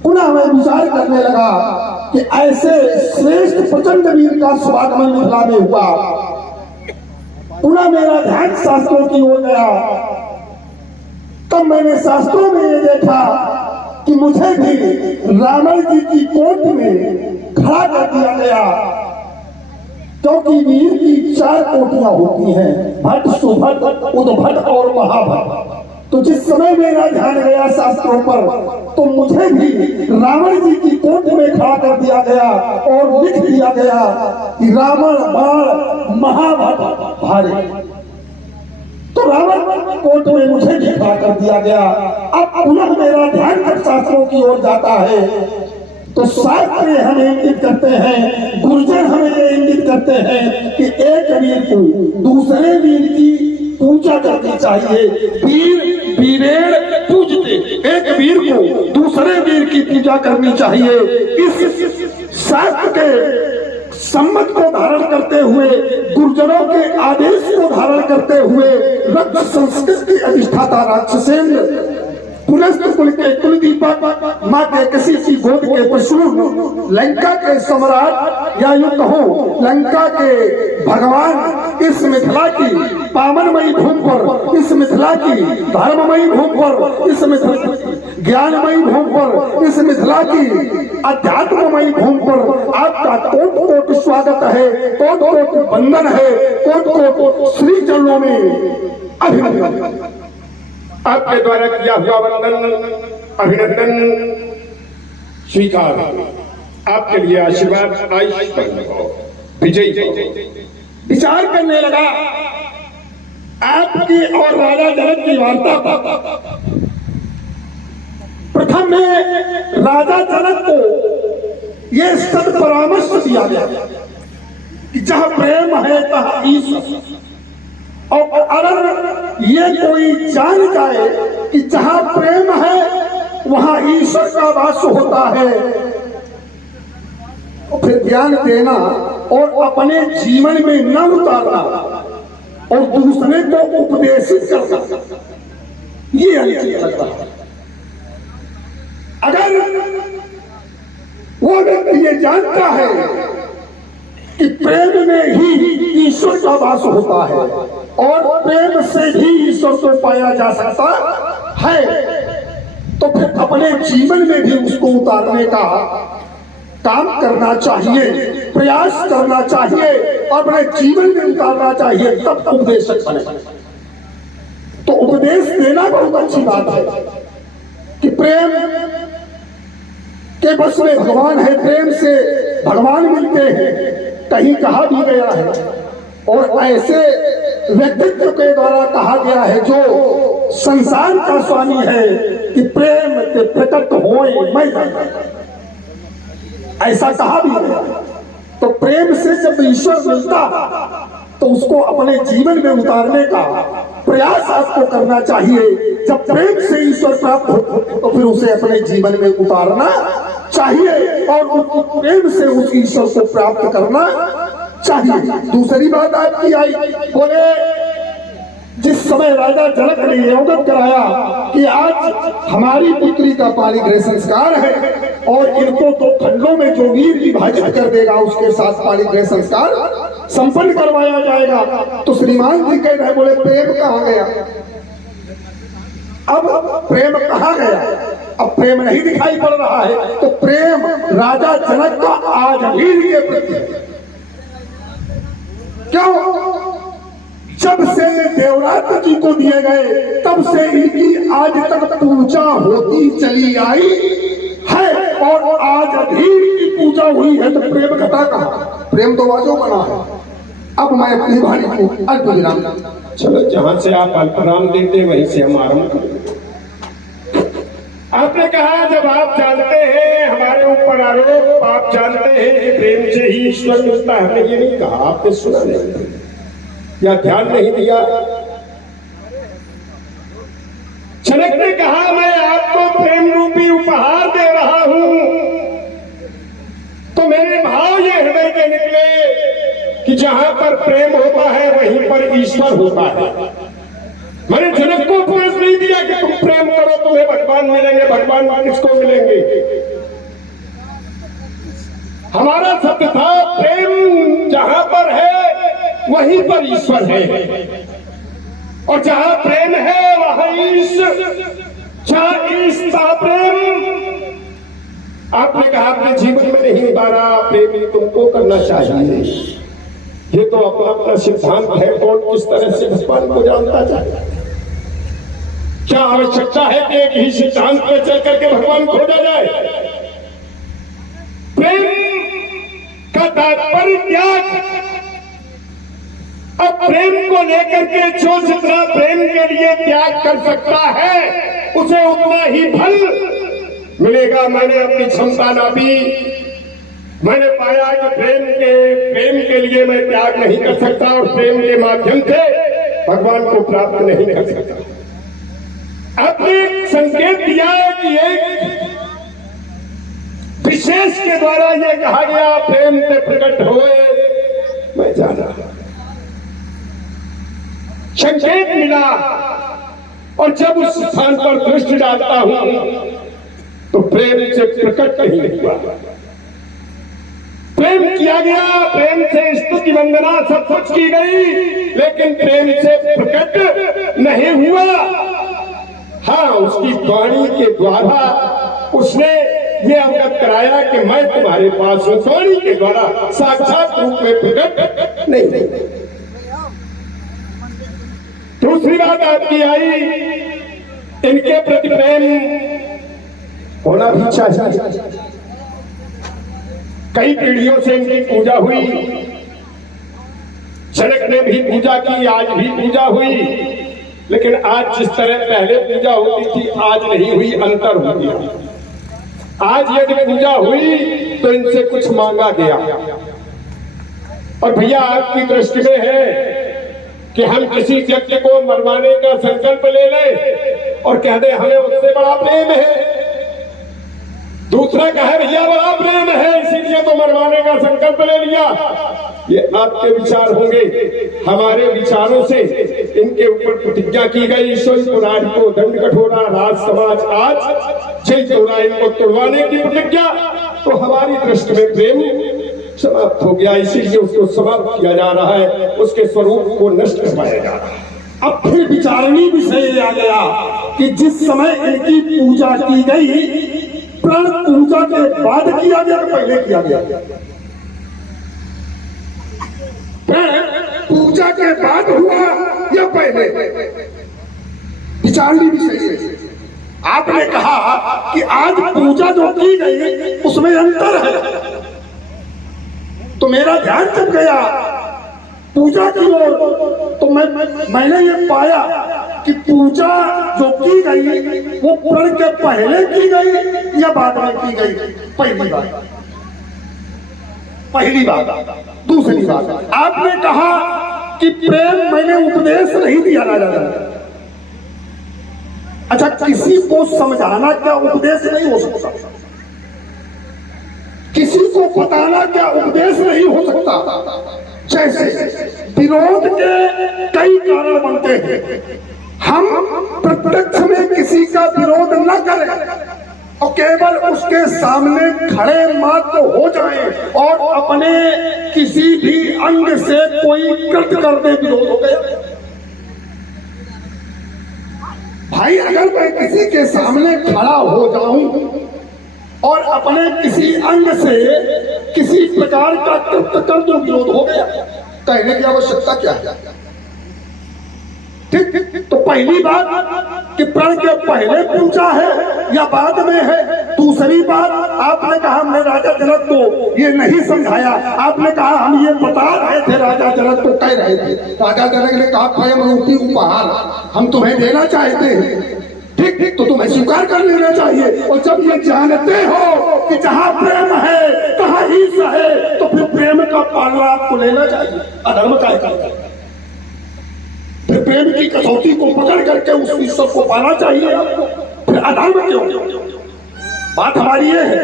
पुनः मैं विचार करने लगा कि ऐसे श्रेष्ठ प्रचंड वीर का स्वागमन मिथिला में हुआ। पुनः मेरा ध्यान शास्त्रों की ओर गया, तब मैंने शास्त्रों में ये देखा कि मुझे भी रावण जी की कोट में खड़ा कर दिया गया, क्योंकि वीर की 4 कोटियां होती हैं, भट्ट, सुभट, उद्भट और महाभट। तो जिस समय मेरा ध्यान गया शास्त्रों पर, तो मुझे भी रावण जी की कोट में खड़ा कर दिया गया और लिख दिया गया कि रावण बाण महाभट भारे। तो रावण कोट में मुझे भी खड़ा कर दिया गया। अब पुनः मेरा ध्यान जब शास्त्रों की ओर जाता है, तो शास्त्र हमें इंगित करते हैं, गुरुजन हमें ये इंगित करते हैं कि एक वीर को दूसरे वीर की पूजा करनी चाहिए। वीर वीरेण पूजते, एक वीर को दूसरे वीर की पूजा करनी चाहिए। इस शास्त्र के सम्मत को धारण करते हुए, गुरुजनों के आदेश को धारण करते हुए, रक्त संस्कृति की अधिष्ठाता राक्षसेंद्र पुलस्त कुल के कुलदीपक, माँ के किसी की गोद के पशु, लंका के सम्राट या यूं कहो लंका के भगवान इस मिथिला की पावनमयी भूमि पर, इस मिथिला की धर्ममयी भूमि पर, इस मिथिला ज्ञानमयी भूमि पर, इस मिथिला की अध्यात्ममयी भूमि पर आपका कोट कोट स्वागत है, कोट कोट वंदन है, कोट कोट श्री चरणों में अभिनंदन। आपके द्वारा किया हुआ वंदन, अभिनंदन स्वीकार। आपके लिए आशीर्वाद, आयुष्मान हो, विजयी हो। विचार करने लगा, आपकी और राजा जनक की वार्ता। प्रथम में राजा जनक को यह सत्परामर्श दिया गया कि जहां प्रेम है तहां ईश्वर, और अगर ये कोई जान जाए कि जहां प्रेम है वहां ईश्वर का वास होता है, तो फिर ज्ञान देना और अपने जीवन में न उतारना और दूसरे को उपदेशित करना, ये अनुचित लग रहा है। अगर वो व्यक्ति ये जानता है कि प्रेम में ही ईश्वर का वास होता है और प्रेम से ही ईश्वर को पाया जा सकता है, तो तो फिर अपने जीवन में भी उसको उतारने का काम करना चाहिए, प्रयास करना चाहिए और अपने जीवन में उतारना चाहिए, तब उपदेशक बने। तो उपदेश देना बहुत अच्छी बात है कि प्रेम के बस में भगवान है, प्रेम से भगवान मिलते हैं, कहीं कहा भी गया है। और ऐसे व्यक्तित्व के द्वारा कहा गया है जो संसार का स्वामी है कि प्रेम के प्रकट होए मैं, ऐसा कहा भी गया। तो प्रेम से जब ईश्वर मिलता तो उसको अपने जीवन में उतारने का प्रयास आपको करना चाहिए। जब प्रेम से ईश्वर प्राप्त हो तो फिर उसे अपने जीवन में उतारना चाहिए और उस प्रेम से उस ईश्वर को प्राप्त करना चाहिए। दूसरी बात आपकी आई, बोले जिस समय राजा जनक ने ये अवगत कराया कि आज हमारी पुत्री का पाणिग्रह संस्कार है और इनको 2 खंडों में जो वीर विभाजित कर देगा उसके साथ पाणिग्रह संस्कार संपन्न करवाया जाएगा, तो श्रीमान जी कह रहे, बोले प्रेम कहाँ गया? अब प्रेम कहाँ गया? अब प्रेम नहीं दिखाई पड़ रहा है। तो प्रेम राजा जनक का आज भी के प्रति क्यों? जब से देवरात जी को दिए गए तब से इनकी आज तक पूजा होती चली आई है और आज भी की पूजा हुई है, तो प्रेम घटा कहाँ? प्रेम तो वाजो बना है। अब मैं अपनी वाणी को अल्प विराम, चलो जहां से आप अल्पराम देते वहीं से हम आरंभ करेंगे। आपने कहा जब आप जानते हैं हमारे ऊपर आरोप, आप जानते हैं कि प्रेम से ही ईश्वर मिलता है, हमने ये नहीं कहा, आपने सुना नहीं या ध्यान नहीं दिया। जनक ने कहा मैं आपको प्रेम रूपी उपहार दे रहा हूं, तो मेरे भाव ये हृदय के निकले कि जहां पर प्रेम होता है वहीं पर ईश्वर होता है। मैंने जनक को उपदेश नहीं दिया कि तुम प्रेम करो तुम्हें भगवान मिलेंगे, भगवान किसको मिलेंगे। हमारा सत्य था प्रेम जहां पर है वहीं पर ईश्वर है और जहां प्रेम है वहां जहां ईश्वर प्रेम। आपने कहा अपने जीवन में नहीं उतारा, प्रेम तुमको करना चाहिए। ये तो अपना अपना सिद्धांत है, कौन किस तरह से भगवान को जानता जाए। क्या आवश्यकता है कि एक ही सिद्धांत में चल करके भगवान खोजा जाए? प्रेम का तात्पर्य त्याग। अब प्रेम को लेकर के जो जितना प्रेम के लिए त्याग कर सकता है उसे उतना ही फल मिलेगा। मैंने अपनी क्षमता नापी, मैंने पाया कि प्रेम के लिए मैं त्याग नहीं कर सकता और प्रेम के माध्यम से भगवान को प्राप्त नहीं कर सकता। आपने संकेत दिया कि एक विशेष के द्वारा यह कहा गया प्रेम से प्रकट हुए, मैं जाना संकेत मिला और जब उस स्थान पर दृष्टि डालता हूं तो प्रेम से प्रकट नहीं हुआ। प्रेम किया गया, प्रेम से स्तुति वंदना सब कुछ की गई, लेकिन प्रेम से प्रकट नहीं हुआ। हाँ, उसकी वाणी के द्वारा उसने ये अवगत कराया कि मैं तुम्हारे पास हूं, वाणी के द्वारा साक्षात रूप में प्रकट नहीं। दूसरी बात आपकी आई, इनके प्रति प्रेम होना भी चाहिए। कई पीढ़ियों से इनकी पूजा हुई, जनक ने भी पूजा की, आज भी पूजा हुई, लेकिन आज जिस तरह पहले पूजा होती थी आज नहीं हुई, अंतर हो गया। आज यदि पूजा हुई तो इनसे कुछ मांगा गया। और भैया आपकी दृष्टि में है कि हम किसी व्यक्ति को मरवाने का संकल्प ले लें और कह दे हमें उससे बड़ा प्रेम है, दूसरा कहे भैया बड़ा प्रेम है इसीलिए तो मरवाने का संकल्प ले लिया। ये आपके विचार होंगे, हमारे विचारों से इनके ऊपर प्रतिज्ञा की गई। ईश्वर पुराण को दंड कठोरा, राज समाज आज जय चौरा इनको तोड़वाने की प्रतिज्ञा, तो हमारी दृष्टि में प्रेम समाप्त हो गया, इसीलिए उसको समाप्त किया जा रहा है, उसके स्वरूप को नष्ट करवाया जा रहा है। अब फिर विचारणी विषय आ गया कि जिस समय इनकी पूजा की गई, प्रण पूजा के बाद किया गया कि पहले किया गया? प्रण पूजा के बाद हुआ या पहले? विचारनी विषय है। आपने कहा कि आज पूजा जो की गई उसमें अंतर है, तो मेरा ध्यान जब गया पूजा की ओर, तो मैंने ये पाया कि पूजा जो की गई वो प्रण के पहले की गई या बाद में की गई? पहली बात। दूसरी बात, आपने कहा कि प्रेम मैंने उपदेश नहीं दिया राजा। अच्छा, किसी को समझाना क्या उपदेश नहीं हो सकता? किसी को बताना क्या उपदेश नहीं हो सकता? जैसे विरोध के कई कारण बनते हैं, हम प्रत्यक्ष में किसी का विरोध न करें और केवल उसके सामने खड़े मात्र हो जाएं और अपने किसी भी अंग से कोई कृत कर दे, विरोध हो गया। भाई, अगर मैं किसी के सामने खड़ा हो जाऊं और अपने किसी अंग से किसी प्रकार का कृत्य कर दो, विरोध हो गया। कहने की आवश्यकता क्या है? ठीक। तो पहली बात कि प्रण के पहले पूजा है या बाद में है। दूसरी बात, आपने कहा हमने राजा जनक को ये नहीं समझाया, आपने कहा हम ये बता रहे थे, राजा जनक को कह रहे थे। राजा जनक ने कहा प्रेम रूपी उपहार हम तुम्हें देना चाहते हैं। ठीक, तो तुम्हें स्वीकार कर लेना चाहिए। और जब ये जानते हो कि जहाँ प्रेम है तहाँ ईर्ष्या है, तो फिर प्रेम का पालना आपको लेना चाहिए। अधर्म का फिर प्रेम की कसौटी को पकड़ करके उस ईश्वर को पाना चाहिए आपको। फिर अधर्म क्यों? बात हमारी ये है,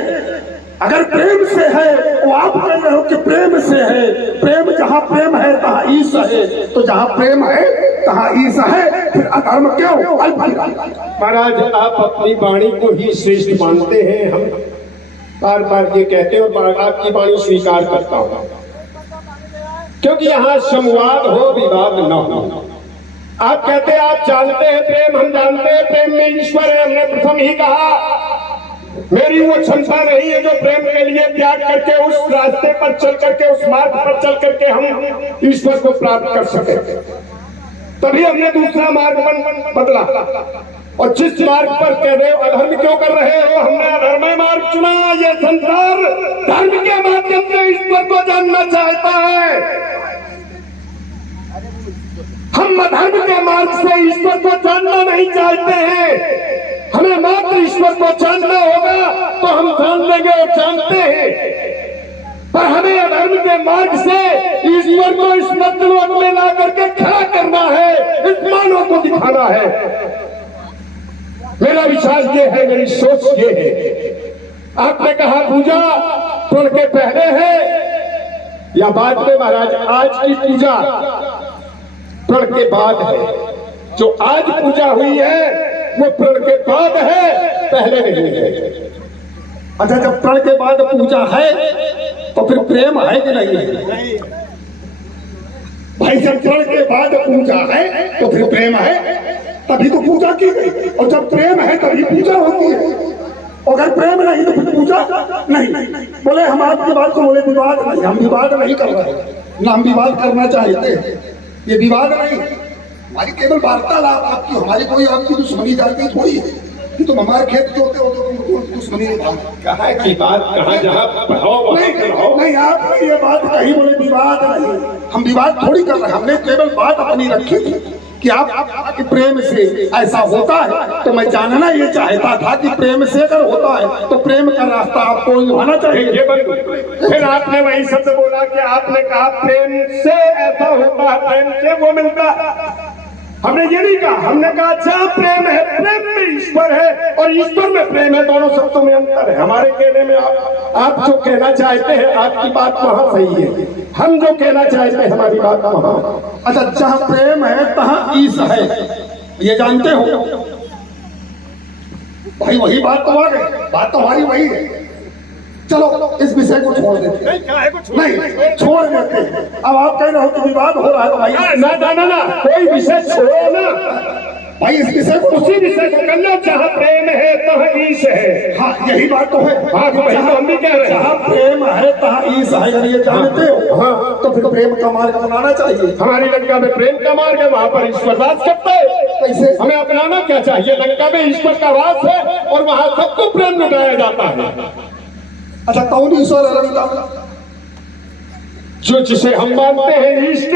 अगर प्रेम से है, वो आप कह रहे हो कि प्रेम से है, प्रेम जहाँ प्रेम है तहाँ ईर्ष्या है, तो जहाँ प्रेम है तहाँ ईर्ष्या है, फिर अधर्म क्यों? महाराज, आप अपनी वाणी को ही श्रेष्ठ मानते हैं, हम बार बार ये कहते हैं और आपकी वाणी स्वीकार करता हूँ, क्योंकि यहाँ संवाद हो, विवाद न हो। आप कहते हैं आप जानते हैं प्रेम, हम जानते हैं प्रेम में ईश्वर है। हमने प्रथम ही कहा मेरी वो क्षमता नहीं है जो प्रेम के लिए त्याग करके उस रास्ते पर चल करके, उस मार्ग पर चल करके हम ईश्वर को प्राप्त कर सके। तभी हमने दूसरा मार्ग बदला। और जिस मार्ग पर कह रहे हो अधर्म क्यों कर रहे हो, हमने अधर्म मार्ग चुना। ये संसार धर्म के माध्यम से ईश्वर को जानना चाहता है, हम अधर्म के मार्ग से ईश्वर को जानना नहीं चाहते हैं। हमें मात्र ईश्वर को जानना होगा तो हम जान लेंगे और जानते हैं, पर हमें अधर्म के मार्ग से ईश्वर को इस मध्यलोक में ला करके खड़ा करना है, इस मानव को दिखाना है। मेरा विचार ये है, मेरी सोच ये है। आपने कहा पूजा प्रण के पहले है या बाद में? महाराज, आज की पूजा प्रण के बाद है। जो आज पूजा हुई है वो प्रण के बाद है, पहले नहीं है। अच्छा, जब प्रण के बाद पूजा है तो फिर प्रेम है कि नहीं है? भाई, जब प्रण के बाद पूजा है तो फिर प्रेम है, तभी तो पूजा की गई। और जब प्रेम है तभी पूजा होती है। अगर प्रेम नहीं तो फिर पूजा नहीं। बोले हम आपकी बात को बोले विवाद नहीं, हम विवाद नहीं कर रहे, ना हम विवाद करना चाहते हैं। ये विवाद नहीं, हमारी केवल वार्तालाप। आपकी हमारी कोई आपकी दुश्मनी जाती थोड़ी है कि तुम हमारे खेत जोते हो तो तुम दुश्मनी कहा की बात कहा, जहाँ नहीं, आपने ये बात कही, बोले विवाद नहीं। हम विवाद थोड़ी कर रहे हैं, हमने केवल बात अपनी रखी थी कि आप प्रेम से ऐसा होता है। तो मैं जानना ये चाहता था कि प्रेम से अगर होता है तो प्रेम का रास्ता आपको निभाना चाहिए। फिर आपने वही शब्द बोला कि आपने कहा प्रेम से ऐसा होता है, प्रेम से वो मिलता है। हमने ये नहीं कहा, हमने कहा जहाँ प्रेम है, प्रेम में ईश्वर है और ईश्वर में प्रेम है, दोनों शब्दों में अंतर है। हमारे कहने में आप जो कहना चाहते हैं आपकी बात वहाँ सही है, हम जो कहना चाहते हैं हमारी बात वहाँ। अच्छा, जहाँ प्रेम है तहाँ ईर्ष्या है, ये जानते हो भाई? वही बात तो आ गई, बात तो हमारी वही है। चलो इस विषय को छोड़ देते हैं। नहीं, छोड़ देते हैं। अब आप कह रहे हो कि विवाद हो रहा है तो भाई ना, कोई विषय छोड़ो ना। भाई इस विषय को उसी विषय को करना, जहाँ प्रेम है तहाँ ईश है। हाँ यही बात तो है। हाँ तो वही तो हम भी कह रहे हैं। जहाँ प्रेम है तहाँ ईश है, अगर ये जानते हो हाँ। तो फिर प्रेम का मार्ग अपनाना चाहिए। हमारी लंका में प्रेम का मार्ग है, वहाँ पर ईश्वर वास करता है। कैसे? हमें अपनाना क्या चाहिए? लंका में ईश्वर का वास है और वहाँ सबको प्रेम लुटाया जाता है। अच्छा कौन ईश्वर है लंका में? जो जिसे हम मानते हैं इष्ट,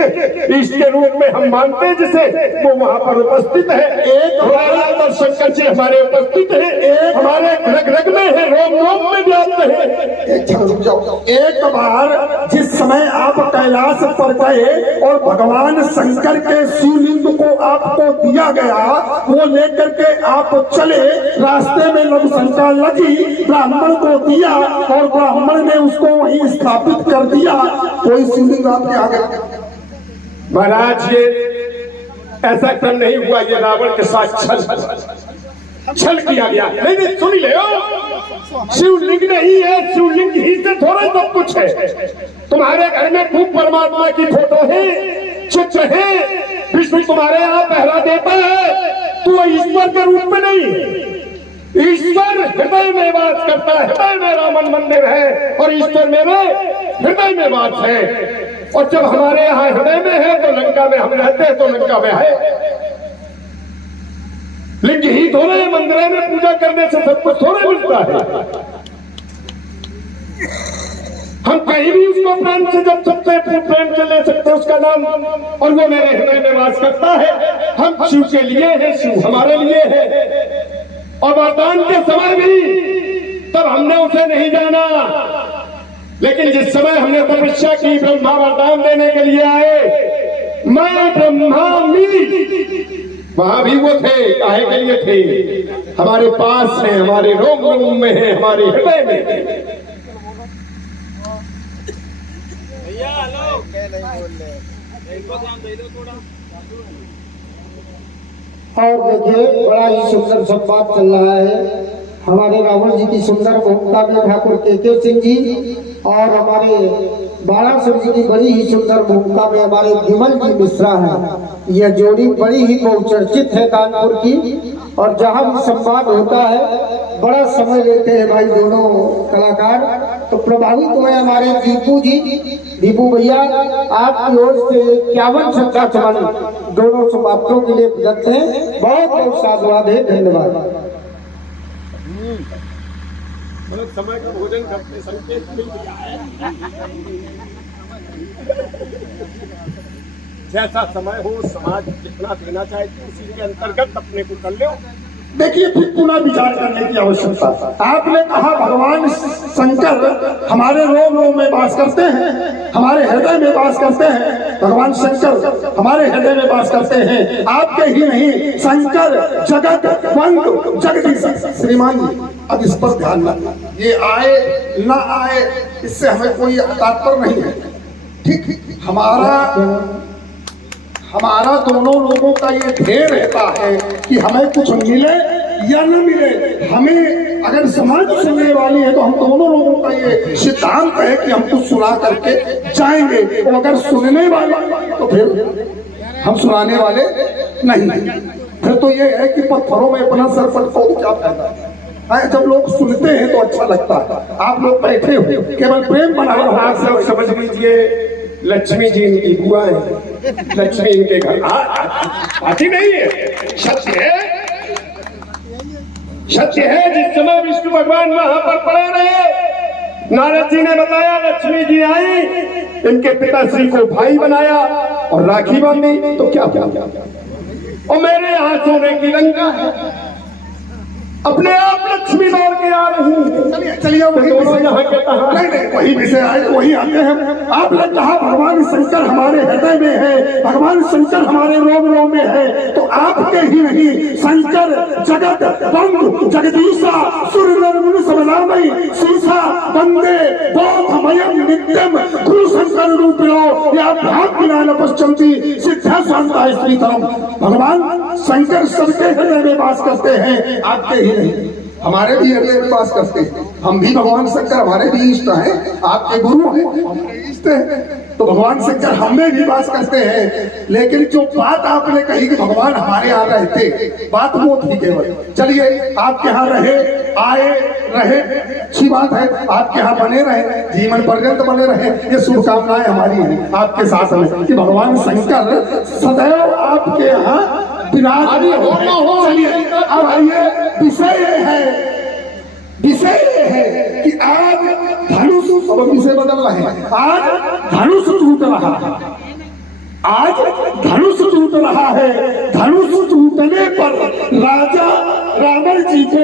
इष्ट के रूप में हम मानते हैं जिसे, वो वहाँ पर उपस्थित है। एक भोलेनाथ और शंकर जी हमारे उपस्थित है, एक हमारे रग रग में है, रोम रोम में व्याप्त है। एक क्षण रुक जाओ। एक बार जिस समय आप कैलाश पर गए और भगवान शंकर के शिवलिंग को आपको दिया गया, वो लेकर के आप चले, रास्ते में लघुशंका लगी, ब्राह्मण को दिया और ब्राह्मण ने उसको वहीं स्थापित कर दिया, कोई शिवलिंग आपके आगे। महाराज ये ऐसा कर नहीं हुआ, ये रावण के साथ छल किया गया। नहीं नहीं सुन ले, शिवलिंग नहीं है, शिवलिंग ही से थोड़ा सब कुछ है। तुम्हारे घर में खूब परमात्मा की फोटो है, चित्र है, विष्णु तुम्हारे यहाँ पहरा देता है, तू ईश्वर के रूप में नहीं। ईश्वर हृदय में वास करता है, हृदय में रामन मंदिर है और ईश्वर मेरे हृदय में वास है। और जब हमारे यहाँ हृदय में है तो लंका में हम रहते हैं, तो लंका में है। लिंग ही थोड़े, मंदिर में पूजा करने से सब कुछ थोड़े मिलता है। हम कहीं भी उसको प्रेम से जब सकते हैं, प्रेम से ले सकते हैं उसका नाम, और वो मेरे हृदय में वास करता है। हम शिव के लिए हैं, शिव हमारे लिए है। और वरदान के समय भी तब हमने उसे नहीं जाना, लेकिन जिस समय हमने तपस्या की, ब्रह्मा वरदान देने के लिए आए, मैं ब्रह्मास्मि, वहां भी वो थे। काहे के लिए थे? हमारे पास है, हमारे रोम रोम में है, हमारे हृदय में। भैया हेलो, इनको ध्यान दे दो थोड़ा। और देखिए बड़ा ही सुंदर संवाद चल रहा है। हमारे रावण जी की सुंदर भूमिका में ठाकुर के सिंह जी और हमारे बाणासुर जी की बड़ी ही सुंदर भूमिका में हमारे विमल जी मिश्रा हैं। यह जोड़ी बड़ी ही बहुचर्चित है कानपुर की, और जहाँ भी संवाद होता है बड़ा समय लेते हैं भाई दोनों कलाकार। तो प्रभावित हुए हमारे दीपू जी, दीपू भैया, आपकी ओर से 51 श्रद्धा चमन दोनों समाप्तों के लिए प्रदत्त हैं। बहुत बहुत साधुवाद है, धन्यवाद। मतलब समय का भोजन करते संकेत मिल गया है। जैसा समय हो, समाज जितना देना चाहे उसी के अंतर्गत अपने को कर लो। देखिए फिर पुनः विचार करने की आवश्यकता। आपने कहा भगवान शंकर हमारे रोम रोम में वास करते हैं, हमारे हृदय में वास करते हैं। भगवान शंकर हमारे हृदय में वास करते हैं। आपके ही नहीं, शंकर जगत बंधु जगदीश। श्रीमान जी अब इस पर ध्यान रखना, ये आए ना आए इससे हमें कोई तात्पर्य नहीं है। ठीक, हमारा दोनों लोगों का ये ध्येय रहता है कि हमें कुछ मिले या न मिले। हमें अगर समाज सुनने वाली है तो हम दोनों लोगों का ये सिद्धांत है कि हम कुछ सुना करके जाएंगे, और अगर सुनने वाले तो फिर हम सुनाने वाले नहीं। फिर तो ये है कि पत्थरों में अपना सर पटको क्या फायदा है। जब लोग सुनते हैं तो अच्छा लगता है। आप लोग बैठे हो केवल प्रेम बनाए हो। आप सब समझ लीजिए, लक्ष्मी जी इनकी बुआ है, लक्ष्मी इनके घर आती नहीं है। सत्य है, सत्य है। जिस समय विष्णु भगवान वहां पर पड़े रहे, नारद जी ने बताया लक्ष्मी जी आई, इनके पिताश्री को भाई बनाया और राखी बांधी, तो क्या और मेरे यहाँ सोने की लंका है, अपने आप लक्ष्मी दौड़ के आ रही। चलिए वही नहीं वही विषय आए, वही आते हैं। आपने कहा भगवान शंकर हमारे हृदय में है, भगवान शंकर हमारे रोम रोम में है, तो आपके ही नहीं, शंकर जगत बंधु जगदीशा सुर नर मुनि सब नामई शीशा वंदे बोधमयम नित्यम गुरु शंकर रूपिणो या भाग बिना न पश्चंती सिद्धा शांता स्त्री धर्म। भगवान शंकर सबके हृदय में वास करते हैं, आपके ही नहीं, हमारे भी हृदय में वास करते हैं। हम भी भगवान शंकर हमारे भी इष्ट हैं, आपके गुरु हैं। पूछते हैं। तो भगवान शंकर हम में भी वास करते हैं, लेकिन जो बात आपने कही कि भगवान हमारे यहाँ रहते, बात वो थी केवल। चलिए आपके यहाँ रहे, आए रहे, अच्छी बात है, आपके यहाँ बने रहे, जीवन पर्यंत बने रहे, ये शुभकामनाएं हमारी हैं आपके साथ में कि भगवान शंकर सदैव आपके यहाँ विराजमान हो। चलिए अब आइए, विषय है कि आज धनुष, अब विषय बदल रहे हैं, आज धनुष टूट रहा है, आज धनुष टूट रहा है। धनुष टूटने पर राजा रावण जी को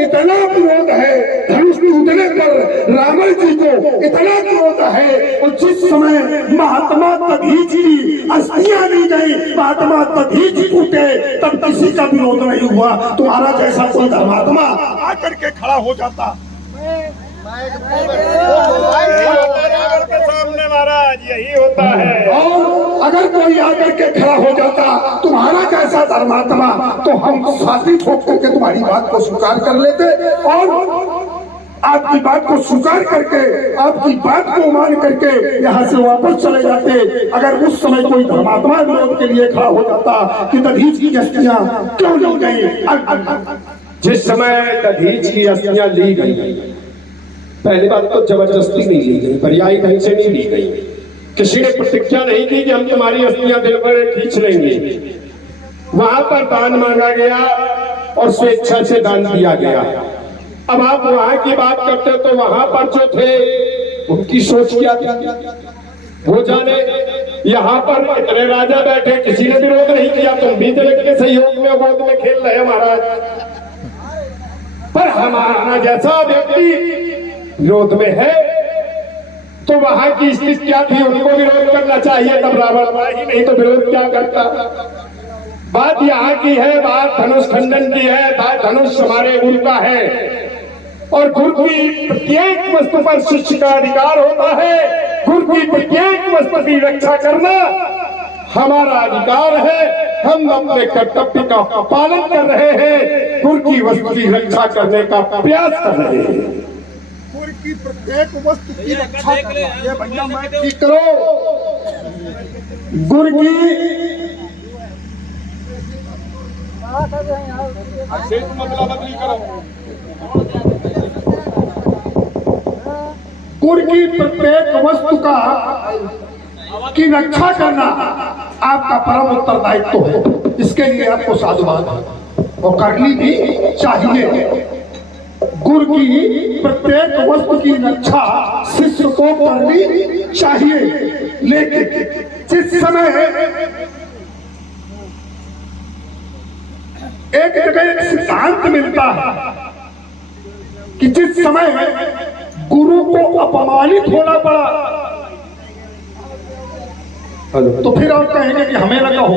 इतना क्रोध है, धनुष टूटने पर रावण जी को इतना क्रोध है, और जिस समय महात्मा दधीच की अस्थियां दी गई, महात्मा दधीच टूटे, तब किसी का विरोध नहीं हुआ। तुम्हारा जैसा कोई धर्मात्मा आकर के खड़ा हो जाता के सामने महाराज, यही होता है। और अगर कोई आकर के खड़ा हो जाता तुम्हारा जैसा धर्मात्मा, तो हम छाती ठोक करके तुम्हारी बात को स्वीकार कर लेते, और आपकी बात को स्वीकार करके, आपकी बात को मान करके यहाँ से वापस चले जाते। अगर उस समय कोई धर्मात्मा विरोध के लिए खड़ा हो जाता कि दधीच की अस्थियां क्यों ली गई, जिस समय दधीच की अस्थियां ली गई, पहली बात तो जबरदस्ती नहीं ली गई, पर्यायी ढंग से नहीं ली गई। किसी ने प्रतिज्ञा नहीं की कि हम तुम्हारी अस्थियां दिल पर खींच लेंगे। वहां पर दान मांगा गया और स्वेच्छा से दान दिया गया। अब आप वहां की बात करते हो तो वहां पर जो थे उनकी सोच क्या थी वो जाने। यहाँ पर इतने राजा बैठे, किसी ने विरोध नहीं किया, तुम भी दिल के सहयोग में गोद में खेल रहे महाराज। पर हमारा जैसा व्यक्ति विरोध में है तो वहां की स्थिति क्या थी, उनको विरोध करना चाहिए, तब रावण ही नहीं तो विरोध क्या करता। बात यहाँ की है, बात धनुष खंडन की है, बात धनुष हमारे गुरु का है, और गुरु की प्रत्येक वस्तु पर शिष्य का अधिकार होता है। गुरु की प्रत्येक वस्तु की रक्षा करना हमारा अधिकार है। हम अपने कर्तव्य का पालन कर रहे हैं, गुरु की वस्तु की रक्षा करने का प्रयास कर रहे हैं। गुरु की प्रत्येक वस्तु की रक्षा करना, ये भैया मैं ठीक करो। गुरु की गुरु की प्रत्येक वस्तु का की रक्षा करना आपका परम उत्तरदायित्व है। इसके लिए आपको साधुवाद और करनी भी चाहिए। गुरु की प्रत्येक वस्तु की रक्षा शिष्य को करनी चाहिए, लेकिन जिस समय एक जगह एक सिद्धांत मिलता है कि जिस समय गुरु को अपमानित होना पड़ा, तो फिर आप कहेंगे कि हमें लगा हो।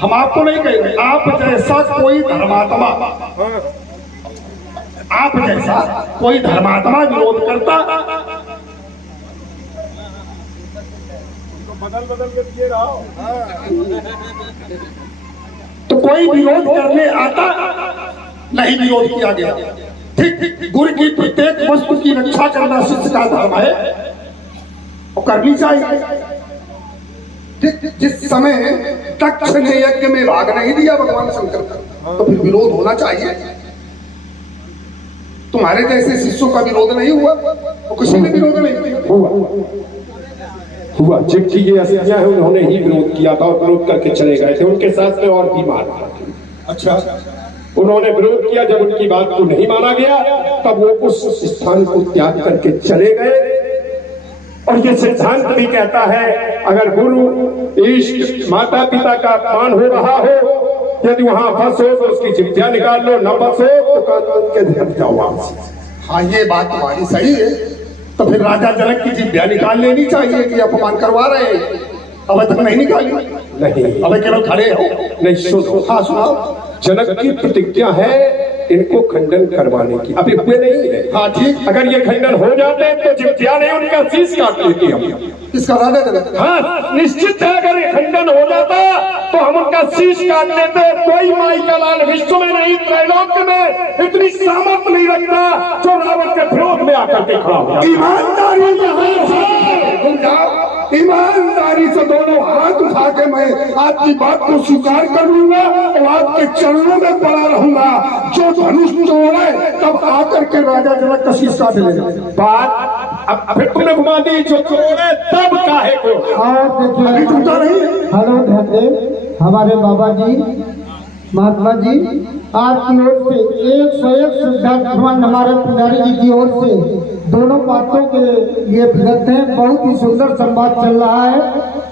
हम आपको नहीं कहेंगे, आप जैसा कोई धर्मात्मा, आप जैसा कोई धर्मात्मा विरोध करता तो बदल के दिए रहो, तो कोई विरोध करने आता नहीं, विरोध किया गया। ठीक, गुरु की प्रत्येक वस्तु की रक्षा करना शिष्य का धर्म है और करनी चाहिए। जिस समय तक्ष ने यज्ञ में भाग नहीं दिया भगवान शंकर का, तो फिर विरोध होना चाहिए। तुम्हारे जैसे शिष्यों का विरोध नहीं हुआ और किसी ने विरोध नहीं हुआ। जिनकी ये अस्थियां है उन्होंने ही विरोध किया था और विरोध करके चले गए थे। उनके साथ में और भी मारा। अच्छा, उन्होंने विरोध किया, जब उनकी बात को नहीं माना गया तब वो उस स्थान को त्याग करके चले गए। और ये सिद्धांत भी कहता है, अगर गुरु इष्ट माता पिता का अपमान हो रहा हो, यदि वहां बस हो तो उसकी जिभ्या निकाल लो, न बस हो तो कानून के घर जाओ वापस। हाँ, ये बात तुम्हारी सही है। तो फिर राजा जनक की जिभ्या निकाल लेनी चाहिए कि अपमान करवा रहे हैं। अब तक नहीं निकाली, नहीं, अब केवल खड़े हो। नहीं, सुनो। हाँ सुनाओ। जनक की प्रतिज्ञा है इनको खंडन करवाने की। अभी हुए नहीं है। हाँ ठीक। अगर ये खंडन हो जाते तो जिम्तिया नहीं उनका शीश काट लेते हम। इसका राजा करें। हाँ निश्चित है, अगर ये खंडन हो जाता तो हम उनका शीश काट लेते। कोई माई का लाल विश्व में नहीं, त्रैलोक्य में इतनी सामर्थ नहीं रखता जो रावण के विरोध में आकर के खड़ा हो। ईमानदारी ईमानदारी से दोनों हाथ उठा के मैं आपकी बात को स्वीकार कर लूंगा और आपके चरणों में पड़ा रहूंगा। जो धनुष तोड़े तब आकर के राजा जनक का शीश काट लेगा। बात अब फिर तुमने घुमा दी, जो तोड़े तब काहे को। अभी टूटा नहीं। हेलो धनदेव, हमारे बाबा जी महात्मा जी आपकी ओर से 101 सिद्धार्थ भगवान हमारे पुजारी जी की ओर से दोनों बातों के लिए प्रदत्त हैं। बहुत ही सुंदर संवाद चल रहा है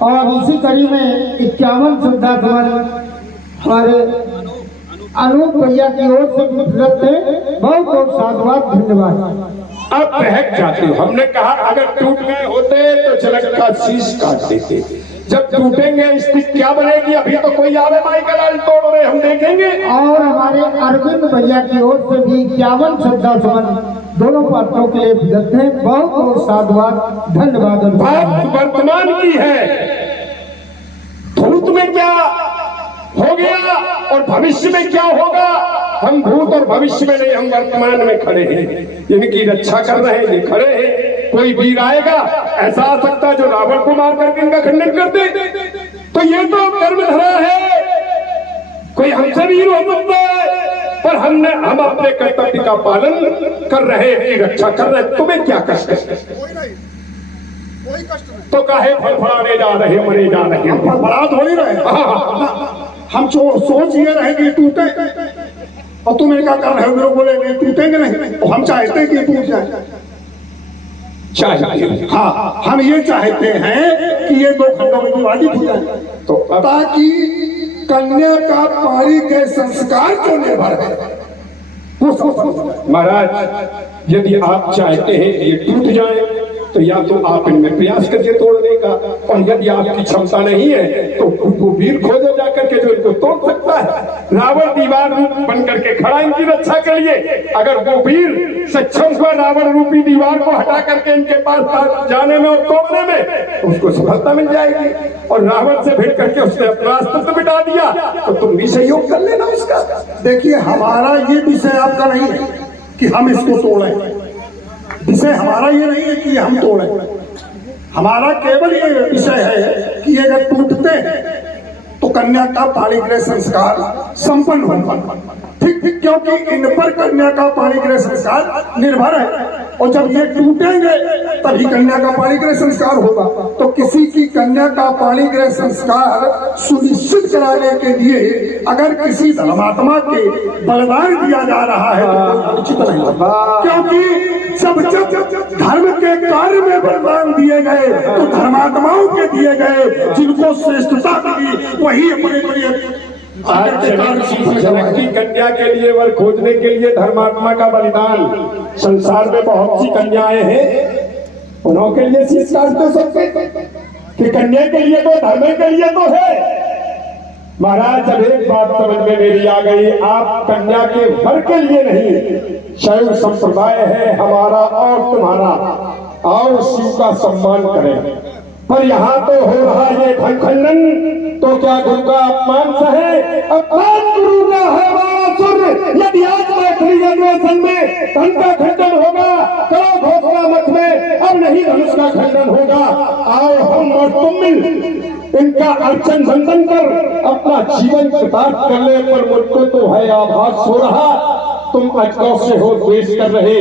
और इसी कड़ी में 51 सिद्धार्थ भगवान हमारे अनूप भैया की ओर से भी प्रदत्त है। बहुत बहुत साधुवाद, धन्यवाद। अब बहक जाते हो। हमने कहा अगर टूट गए होते तो जनक का शीश काट देते। जब टूटेंगे स्थिति क्या बनेगी? अभी तो कोई आवे माई का लाल तोड़ रहे, हम देखेंगे। और हमारे अरविंद भैया की ओर से भी 51 श्रद्धा सुमन दोनों पात्रों के लिए प्रदत्त है। बहुत बहुत साधुवाद, धन्यवाद। बात वर्तमान की है, भूत में क्या हो गया और भविष्य में क्या होगा। हम भूत और भविष्य में नहीं, हम वर्तमान में खड़े हैं। इनकी रक्षा कर रहे हैं, ये खड़े हैं। कोई वीर आएगा, ऐसा आ सकता है जो रावण को मार करके इनका खंडन कर दे। तो ये तो कर्म धरा है, कोई हमसे वीर हो सकता है, पर हम अपने कर्तव्य का पालन कर रहे हैं, रक्षा कर रहे हैं। तुम्हें क्या कष्ट है? तो काहे फड़फड़ाने जा रहे, मरे जा रहे हैं? फड़फड़ा थोड़ी रहे। हम सोच ये रहे कि टूटे और तुम क्या कर रहे हो? मेरे बोले नहीं टूटेंगे नहीं, और हम चाहते हैं कि टूट जाए। चाहिए हाँ, हम ये चाहते हैं कि ये दो खंडों में विभाजित हो जाए, तो ताकि कन्या का पाणी के संस्कार को निर्भर है। महाराज यदि आप चाहते हैं कि ये टूट जाए तो या तो आप इनमें प्रयास करिए तोड़ने का, और यदि आपकी क्षमता नहीं है तो वो वीर खोजो जाकर के जो इनको तोड़ सकता है। रावण दीवार रूप बन करके खड़ा इनकी रक्षा के लिए। अगर वो वीर सक्षम हुआ रावण रूपी दीवार को हटा करके इनके पास जाने में और तोड़ने में, तो उसको सफलता मिल जाएगी। और रावण से भिड़ करके उसने अपना अस्तित्व मिटा दिया, तो तुम भी सहयोग कर लेना उसका। देखिए, हमारा ये विषय आपका नहीं है कि हम इसको तोड़ें। विषय हमारा ये नहीं है कि हम तोड़ें। हमारा केवल ये विषय है कि अगर टूटते हैं तो कन्या का पाणिग्रह संस्कार संपन्न होगा। ठीक ठीक, क्योंकि इन पर कन्या का पाणिग्रह संस्कार निर्भर है। और जब ये टूटेंगे तभी कन्या का पाणिग्रह संस्कार होगा। तो किसी की कन्या का पाणिग्रह संस्कार सुनिश्चित कराने के लिए अगर किसी धर्मात्मा के बलिदान दिया जा रहा है तो उचित नहीं होगा। क्योंकि जब धर्म के कार्य में बलिदान दिए गए तो धर्मात्माओं के दिए गए, जिनको श्रेष्ठता मिली वही अपने लिए। आज जनक की कन्या के लिए वर खोजने के लिए धर्मात्मा का बलिदान। संसार में बहुत सी कन्याएं हैं, उनके लिए शीश काट तो सकते कि कन्या के लिए तो धर्म के लिए तो है। महाराज अब एक बात समझ में मेरी आ गई, आप कन्या के वर के लिए नहीं, शैव संप्रदाय है हमारा और तुम्हारा, और शिव का सम्मान करें। पर यहाँ तो हो रहा ये खंडन, तो क्या गुरु का अपमान सहे? अपमान गुरु का है वासुर। यदि आज मैथिली जनरेशन में धन का खंडन होगा, करो घोषणा मत में, अब नहीं धनुष का खंडन होगा। आओ हम और तुम मिल इनका अर्चन बंधन कर अपना जीवन कृतार्थ करने पर मुझको तो है आभास हो रहा। तुम अजगौ से हो द्वेष कर रहे,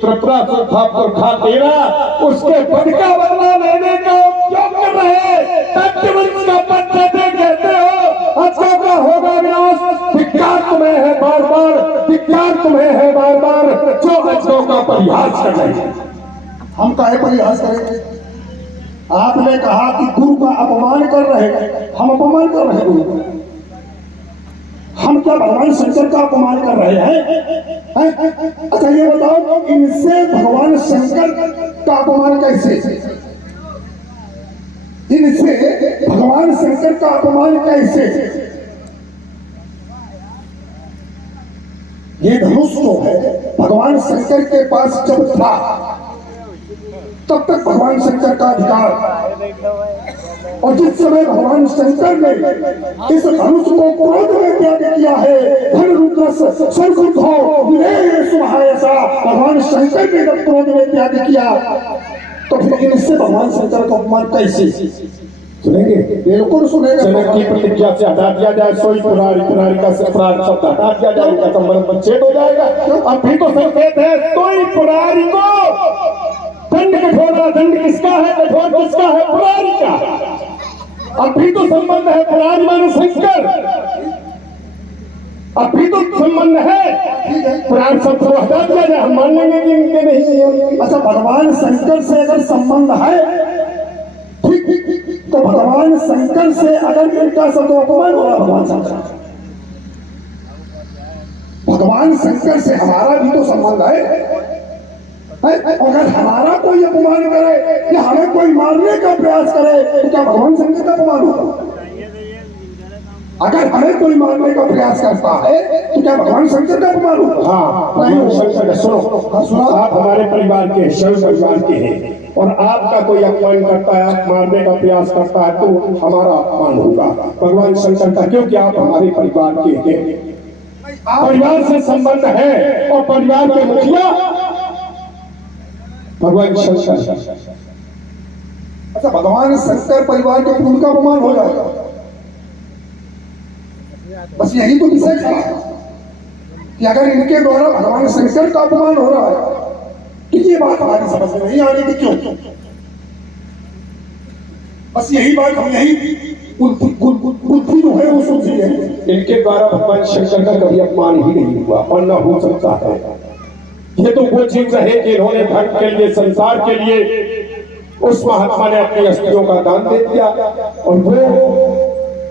त्रिपुरा था पुरखा तेरा, उसके पद का बदला लेने का क्यों कर रहे? तत्वंश का पद देते कहते हो अजगौ का होगा विनाश। धिक्कार तुम्हें है बार बार, धिक्कार तुम्हें है बार बार, जो अजगौ का परिहास कर रहे हैं। हम काहे परिहास करेंगे? आपने कहा कि गुरु का अपमान कर रहे हैं, हम अपमान कर रहे हैं गुरु का? हम क्या भगवान शंकर का अपमान कर रहे हैं? अच्छा ये बताओ, इनसे भगवान शंकर का अपमान कैसे? इनसे भगवान शंकर का अपमान कैसे? ये धनुष जो है भगवान शंकर के पास जब था तब तक भगवान शंकर का अधिकार, और जिस समय भगवान शंकर ने इस धनुष को क्रोध में त्याग किया है, धन रुद्र सर्वो सुहायसा, भगवान शंकर ने जब क्रोध में त्याग किया तो फिर इससे भगवान शंकर का अपमान कैसे सुनेंगे? बिल्कुल सुनेंगे। जनक की प्रतिज्ञा से हटा दिया जाए, सोई पुरारी पुरारी का पुराण शब्द हटा दिया जाए, उनका संबंध पंचेत हो जाएगा। अब भी तो संकेत है, सोई पुरारी को दंड कठोरा, दंड किसका है, कठोर किसका है, पुरारी का। अब भी तो संबंध है, पुरारी माने शंकर, अब भी तो संबंध है, पुराण शब्द को हटा दिया जाए, हम मान लेंगे कि इनके नहीं है। अच्छा, भगवान शंकर से अगर संबंध है ठीक, तो भगवान शंकर से अगर इनका सब तो अपमान होगा। भगवान शंकर से हमारा भी तो संबंध है। अगर हमारा कोई अपमान करे या हमें कोई मारने का प्रयास करे तो क्या भगवान शंकर का अपमान होगा? अगर हमें कोई मारने का प्रयास करता है तो क्या भगवान शंकर का अपमान होगा? हाँ, नहीं शंकर का सुनो, आप हमारे परिवार के, शैव परिवार के हैं, और आपका कोई अपमान करता है, मारने का प्रयास करता है तो हमारा अपमान होगा भगवान शंकर का, क्योंकि आप हमारे परिवार के हैं, परिवार से संबंध है, और परिवार के मुखिया भगवान शंकर। अच्छा, भगवान शंकर परिवार के पुण्य का अपमान हो जाएगा, बस यही तो विषय था कि अगर इनके द्वारा भगवान शंकर का अपमान हो रहा है तो ये बात हमारी समझ में नहीं आ रही कि क्यों। बस यही बात हम यही बुद्धि जो है वो सुझी है। इनके द्वारा भगवान शंकर का कभी अपमान ही नहीं हुआ और न हो सकता है। ये तो वो चीज है कि इन्होंने धर्म के लिए, संसार के लिए उस महात्मा ने अपनी अस्थियों का दान दे दिया, और वो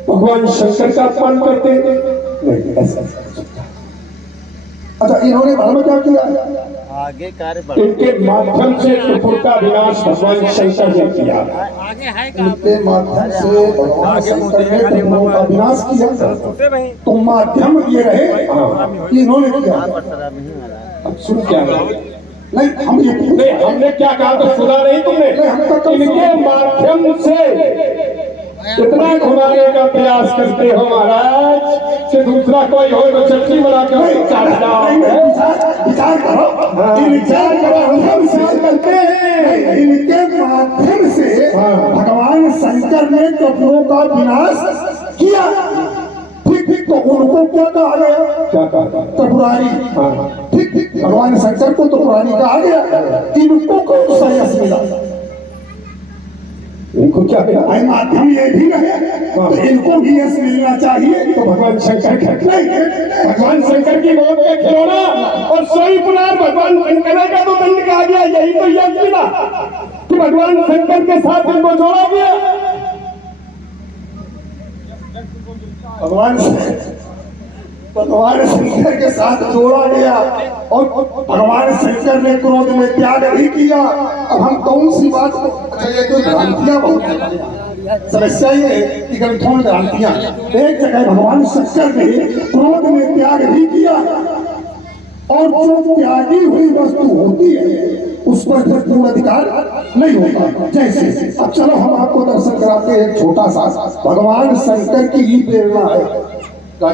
भगवान शंकर का अपमान करते नहीं, ऐसा। अच्छा, इन्होंने धर्म क्या किया? आगे कार्य इनके माध्यम से त्रिपुर का विनाश भगवान शंकर ने किया। आगे है इनके माध्यम से भगवान शंकर ने त्रिपुर का विनाश किया, तो माध्यम ये रहे कि इन्होंने किया। अब सुन क्या नहीं, हम ये नहीं, हमने क्या कहा तो सुना नहीं तुमने? इनके माध्यम से इतना घुमाने का प्रयास करते हो महाराज कि दूसरा कोई हो तो चटनी बनाकर विचार करो, विचार करो, हम विचार करते हैं। इनके माध्यम से भगवान शंकर ने कपिलों का विनाश किया, ठीक, तो उनको क्या कहा गया? क्या कहा? त्रिपुरारी। ठीक, भगवान शंकर को त्रिपुरारी कहा गया। इनको कौन सा यश मिला? इनको क्या मिला? माध्यम ये भी रहे तो इनको भी यश मिलना चाहिए। तो भगवान शंकर नहीं, भगवान शंकर की मौत का खिलौना और सोई पुनार भगवान शंकर का तो दंड कहा गया, यही तो यश मिला कि भगवान शंकर के साथ इनको जोड़ा गया। भगवान शंकर के साथ जोड़ा गया और भगवान शंकर ने क्रोध में त्याग नहीं किया। अब हम कौन सी बात को, ये तो भ्रांतियां बहुत समस्या ये है कि ग्रंथों में भ्रांतियां। एक जगह भगवान शंकर ने क्रोध में त्याग नहीं किया, और जो त्यागी हुई वस्तु होती है उस पर फिर पूर्ण अधिकार नहीं होता। जैसे अब चलो हम आपको दर्शन कराते हैं, एक छोटा सा भगवान शंकर की ही प्रेरणा है। वही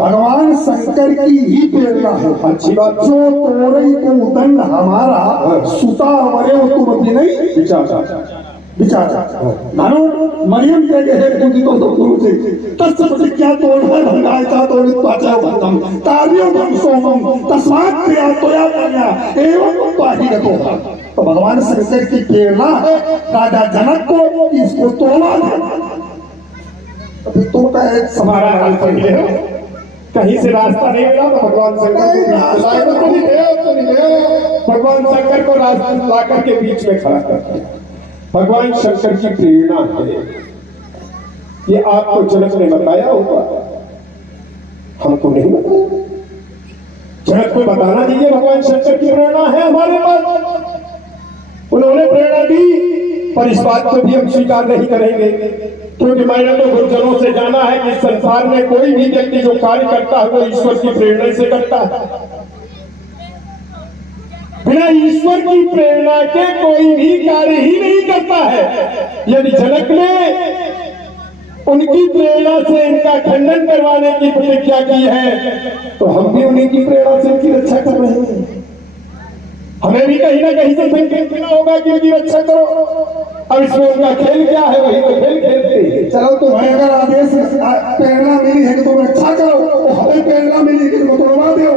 भगवान शंकर की ही प्रेरणा है। अच्छी बात। जो तोरई को दंड हमारा सुता वरे तुम भी नहीं विचार मानो मरियम के गए तुझी तो गुरु से तत्सत क्या तोड़ है भंगाय का तोड़ पाचा भंगम तारियों भंग सोमम तस्मात् क्रिया तोया कन्या एवं पाही रखो। तो भगवान शंकर की प्रेरणा राजा जनक को इसको तोड़ा अभी तो हमारा कहीं से रास्ता नहीं मिला तो भगवान शंकर को भगवान शंकर को रास्ता ला करके बीच में खड़ा करता है। भगवान शंकर की प्रेरणा है, ये आपको जनक ने बताया होगा, हमको नहीं बताया। जनक को बताना चाहिए भगवान शंकर की प्रेरणा है हमारे पास। उन्होंने प्रेरणा दी पर इस बात को भी हम स्वीकार नहीं करेंगे, क्योंकि मैंने तो गुरुजनों से जाना है कि संसार में कोई भी व्यक्ति जो कार्य करता है वो ईश्वर की प्रेरणा से करता है। बिना ईश्वर की प्रेरणा के कोई भी कार्य ही नहीं करता है। यदि जनक ने उनकी प्रेरणा से इनका खंडन करवाने की प्रतिज्ञा की है, तो हम भी उन्हीं की प्रेरणा से इनकी रक्षा कर रहे हैं। हमें भी कहीं ना कहीं से संकेत देना होगा कि इनकी रक्षा करो। अब इसमें उनका खेल क्या है, वही तो खेल खेलते हैं। चलो तुम्हें अगर आदेश प्रेरणा मिली है कि तुम रक्षा करो, तो हमें प्रेरणा मिली कि इनको तोड़वा दो।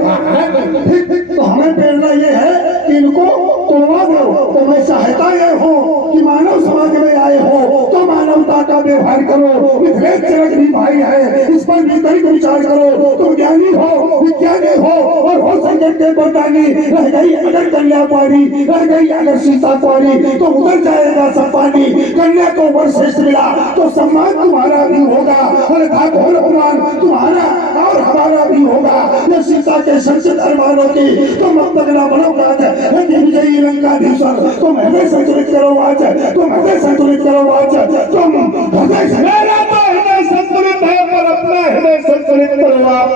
ठीक, तो हमें प्रेरणा ये है कि इनको तोड़वा दो। तो मैं चाहता ये हो कि मानव समाज में आए हो तो मानवता का व्यवहार करो। मिथिलेश जनक भी भाई है, इस पर भी विचार करो। तुम ज्ञानी हो, विज्ञानी हो और हो संकट के बरदानी। रह गई अगर कन्या कुंवारी, रह गई अगर सीता कुंवारी, तो उधर जाएगा सब पानी। कन्या को वरश्रेष्ठ मिला तो सम्मान तुम्हारा भी होगा, अन्यथा घोर अपमान तुम्हारा और हमारा भी होगा। ये सीता के संचित अरमानों की तुम अब तक ना बनोगा। विजयी लंकाधीश्वर तुम हृदय संतुलित करो आज, तुम हृदय संतुलित करो आज, तुम हृदय संतुलित है, पर अपना हृदय संतुलित करो आप।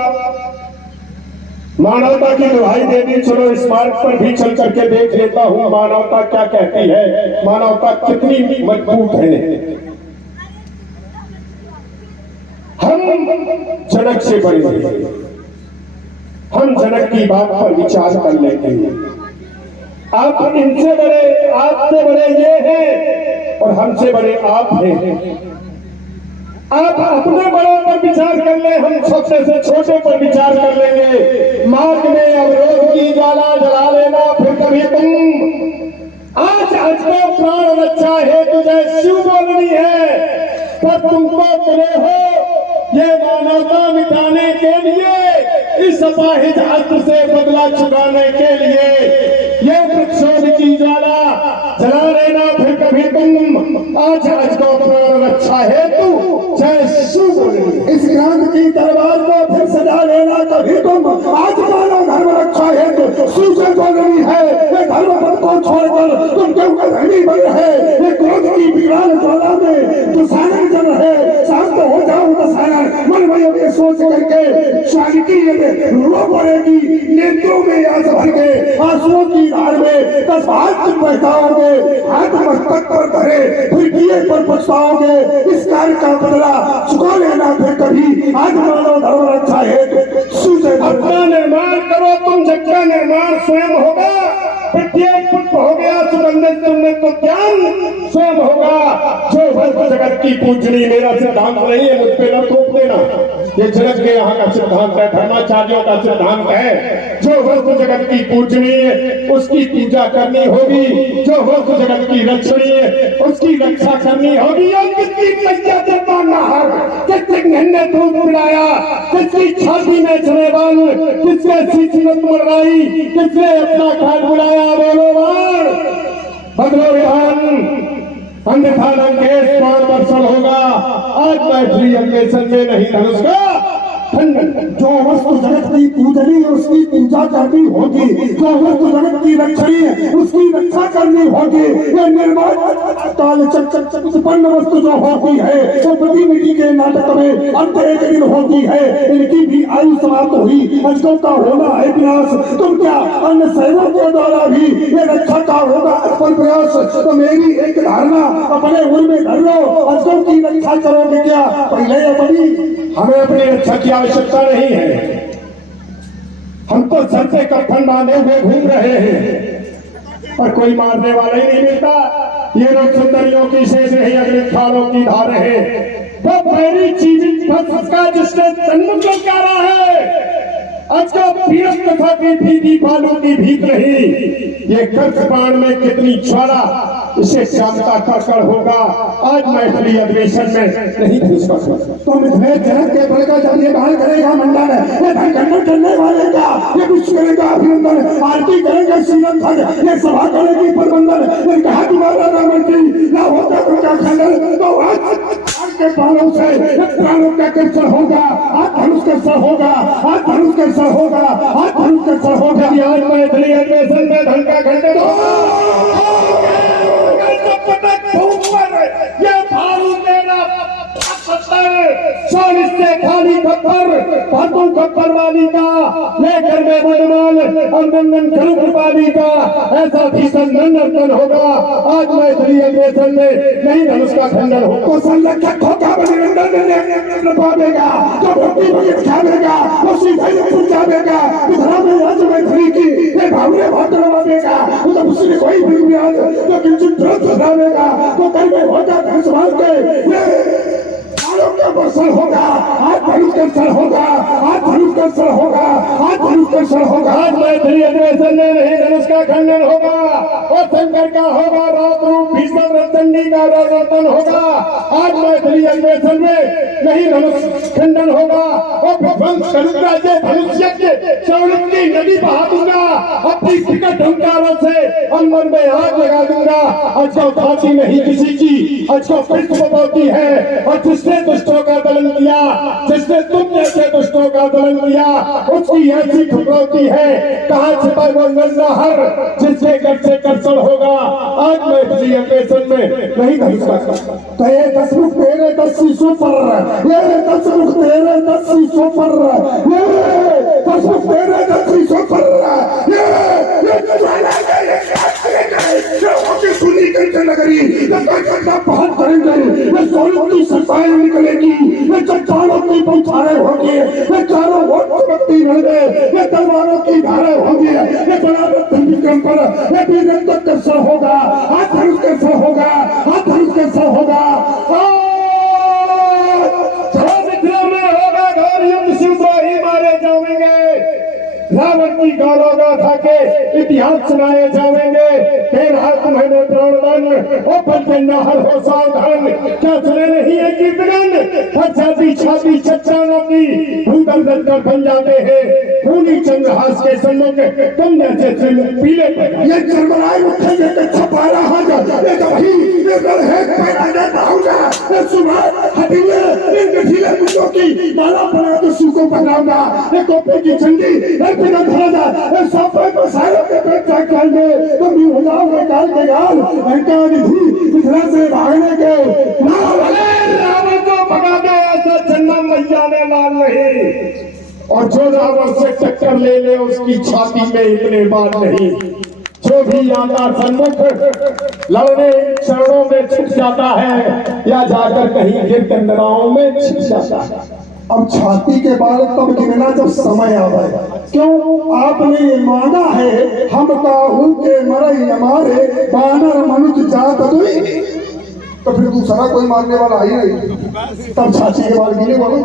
मानवता की दुहाई देनी, चलो इस मार्ग पर भी चल करके देख लेता हूँ मानवता क्या कहती है, मानवता कितनी मजबूत है। हम जनक से बड़े हैं, हम जनक की बात पर विचार कर लेते हैं। आप इनसे बड़े, आपसे बड़े ये हैं और हमसे बड़े आप हैं। आप अपने बड़ों पर विचार कर ले, हम छोटे से छोटे पर विचार कर लेंगे। मार्ग में अवरोध की ज्वाला जला लेना, फिर कभी तुम आज को प्राण रक्षा है तुझे शिव बोलनी है, पर तुमको तुले हो ये मानवता मिटाने के लिए, इस अपाहिज अस्त्र से बदला चुकाने के लिए ये वृक्षोद की ज्वाला जला लेना, फिर कभी तुम आज को प्राण रक्षा है तू जय शिव बोलनी। इस क्रांत की तलवार को फिर सजा लेना कभी तुम, आज मानो धर्म रक्षा है तो शिव से बोलनी है। ये धर्म पद को छोड़कर तुम क्यों धर्मी बन रहे, ये क्रोध की विकराल ज्वाला में दुसानन जल रहे। शांत हो जाओ दुसानन, मन में ये सोच करके शांति रो पड़ेगी, नेत्रों में आंसू भर के आंसुओं की धार में 10 हाथ तुम बहकाओगे, हाथ मस्तक पर धरे फिर किए पर पछताओगे। इस कार्य का बदला चुका लेना फिर कभी, आज मानो धर्म रक्षा है सूझे। अपना निर्माण करो तुम, जग का निर्माण स्वयं होगा। प्रत्येक पुष्प हो गया सुगंधित, तुमने तो ज्ञान स्वयं होगा। जो वस्तु जगत की पूजनी, मेरा सिद्धांत नहीं है, मुझ पे न थोप देना, ये जनक के यहाँ का सिद्धांत है, धर्माचार्यों का सिद्धांत है। जो वस्तु जगत की पूजनी है उसकी पूजा करनी होगी, जो वस्तु जगत की रक्षणी है उसकी रक्षा करनी होगी। और किसकी मैया जब नहर, किसने घंटे दूध पिलाया, किसकी छाती में जनेबान, किसने सीटी में मरवाई, किसने अपना खाट बुलाया, बोलो वार बदलो विधान, अन्यथा लंकेश प्राण वर्षण होगा। आज मैथिली अन्वेषण में नहीं धनुष का खंडन। जो वस्तु जगत की पूजनी उसकी पूजा करनी होगी, जो वस्तु जगत की रक्षणी उसकी रक्षा करनी होगी। ये निर्माण काल उत्पन्न वस्तु जो होती है वो प्रतिनिधि के नाटक में अंत एक दिन होती है। इनकी भी आयु समाप्त हुई, अजगों का होना है विनाश। तुम क्या अन्य शैवों के द्वारा भी ये रक्षा का होगा असफल प्रयास। तो मेरी एक धारणा अपने उन में धर लो, अजगों की रक्षा करोगे क्या पहले अपनी। हमें अपनी रक्षा की आवश्यकता नहीं है, हम तो सर से कफन बांधे हुए घूम रहे हैं और कोई मारने वाला ही नहीं मिलता। ये लोग सुंदरियों की शेष नहीं, अगले खालों की धार है। वो पहली जीवित फंस का जिसने सन्मुख ललकारा है, आज का पीड़ित कथा की भीगी बालों की भीग रही। ये कर्क बाण में कितनी ज्वाला, इसे शांता कर होगा। आज मैथिली अधिवेशन में नहीं घुस सकता। तो मिथिलेश जनक के बल का जब ये बाहर करेगा मंडन, ये धनखंड करने वाले का ये कुछ करेगा अभिनंदन, आरती करेंगे श्रीरंग खंड, ये सभा करेगी प्रबंधन। ये कहा तुम्हारा ना मंत्री ना होता उनका खंडन, तो आज के प्राणों से प्राणों का कैंसर होगा, आज धनुष कैंसर होगा, आज धनुष कैंसर होगा, आज धनुष कैंसर होगा। आज मैथिली अधिवेशन में धन का खंडन चालीस से खाली खप्पर भातों खप्पर वाली का लेकर मैं वर्णमान अभिनंदन करूं कृपाली का ऐसा भीषण नंदन होगा आज मैं श्री अग्रेसन में नहीं धनुष का खंडन हो तो संरक्षक होगा बलिरंजन पावेगा तो भक्ति भगत खावेगा तो सीधे पुर जावेगा इधरा में आज मैं खड़ी की ये भावने भात लगावेगा तो उसने कोई भी ब्याज तो किंचित व्रत बनावेगा तो कर में होगा धन संभाल के का वर्षण होगा आज धनुष कर्षण होगा आज धनुष कर्षण होगा आज धनुष कर्षण होगा आज मैं श्री अग्रेसन में नहीं धनुष का खंडन होगा और शंकर का होगा रात रूप भीषण रतंडी का रतन होगा आज मैं श्री अग्रेसन में नहीं धनुष खंडन होगा और विध्वंस करूंगा ये धनुष यज्ञ चौड़क की नदी बहा दूंगा अपनी विकट हुंकारों से अंबर में आग लगा दूंगा आज को फांसी नहीं किसी की आज को पृष्ठ बतौती है और जिसने दुष्टों का दलन किया जिसने तुम जैसे दुष्टों का दलन किया उसकी ऐसी ठुकराती है कहाँ छिपा वो नंदाहर जिसके घर से कर्षण होगा आज मैं श्री अग्रेसन में नहीं धनुष तो ये 10 रुख तेरे 10 शीशों पर ये 10 रुख तेरे 10 शीशों पर ये 10 रुख तेरे 10 शीशों पर सुनी करके नगरी बहुत करेंगे ये सोलों की सफाई निकलेगी ये चट्टानों की बौछारें होंगी ये चारों ओर भक्ति रहेंगे ये तलवारों की धारें होंगी ये बराबर विक्रम पर ये वीरत्व कर्षण होगा आज धनुष कर्षण होगा आज धनुष कर्षण होगा मारे जाएंगे रावण की गौरव गाथा के इतिहास सुनाए जाएंगे तेरा तुम्हें प्राणदान ओ पंचन्ना हर हो सावधान क्या सुने नहीं है कीर्तन छाती छाती चट्टानों की भूतल दलकर बन जाते हैं खूनी चंद्रहास के सम्मुख कन्या से पीले ये चरमराए उठेंगे कि छपा रहा ये वही ये है पैदा रहूंगा ये सुबह हटीले इन गठीले मुझों की माला बना तो सूखों बनाऊंगा ये कोपे की झंडी बिना धरा जा सफे को सारे के पेट तक कर दे तो भी हो जाओगे काल के गाल इनका निधि इधर से भागने के रावण को भगा दे ऐसा चन्ना मैया ने मान नहीं और जो रावण से टक्कर ले ले उसकी छाती में इतने बार नहीं जो भी आता सन्मुख लड़ने चरणों में छिप जाता है या जाकर कहीं गिर कंदराओं में छिप जाता है अब छाती के बाल तब गिरना जब समय आवे क्यों आपने ये माना है हम काहू के मरई हमारे बानर मनुष्य जात दुई तो फिर दूसरा कोई मारने वाला आई नहीं तब छाती के बाल गिने वाले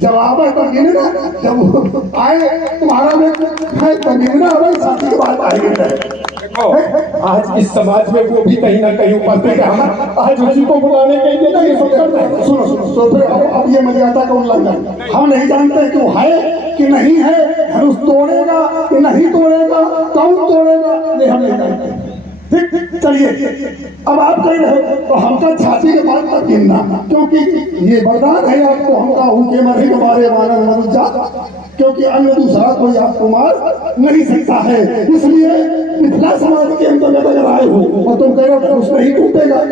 जब आवे तब गिने ना जब आए तुम्हारा में तब गिनना आवे छाती के बाल आएंगे आज इस समाज में वो भी कहीं ना कहीं उपस्थित है आज उसी को बुलाने के लिए ना ये सब कर रहे हैं सुनो सुनो तो फिर अब ये मर्यादा का उल्लंघन हम नहीं जानते कि वो है कि नहीं है धनुष तोड़ेगा कि नहीं तोड़ेगा कौन तोड़ेगा ये हम नहीं जानते चलिए अब आप कह रहे तो हमका छाती के बाद तक गिनना क्योंकि ये वरदान है आपको हमका उनके मरे हमारे मानव मनुष्य जात क्योंकि अन्य दूसरा कोई आपको मार नहीं सकता है इसलिए मिथिला समाज के अंतर्गत अगर आए हो और तुम कह रहे हो उस नहीं टूटेगा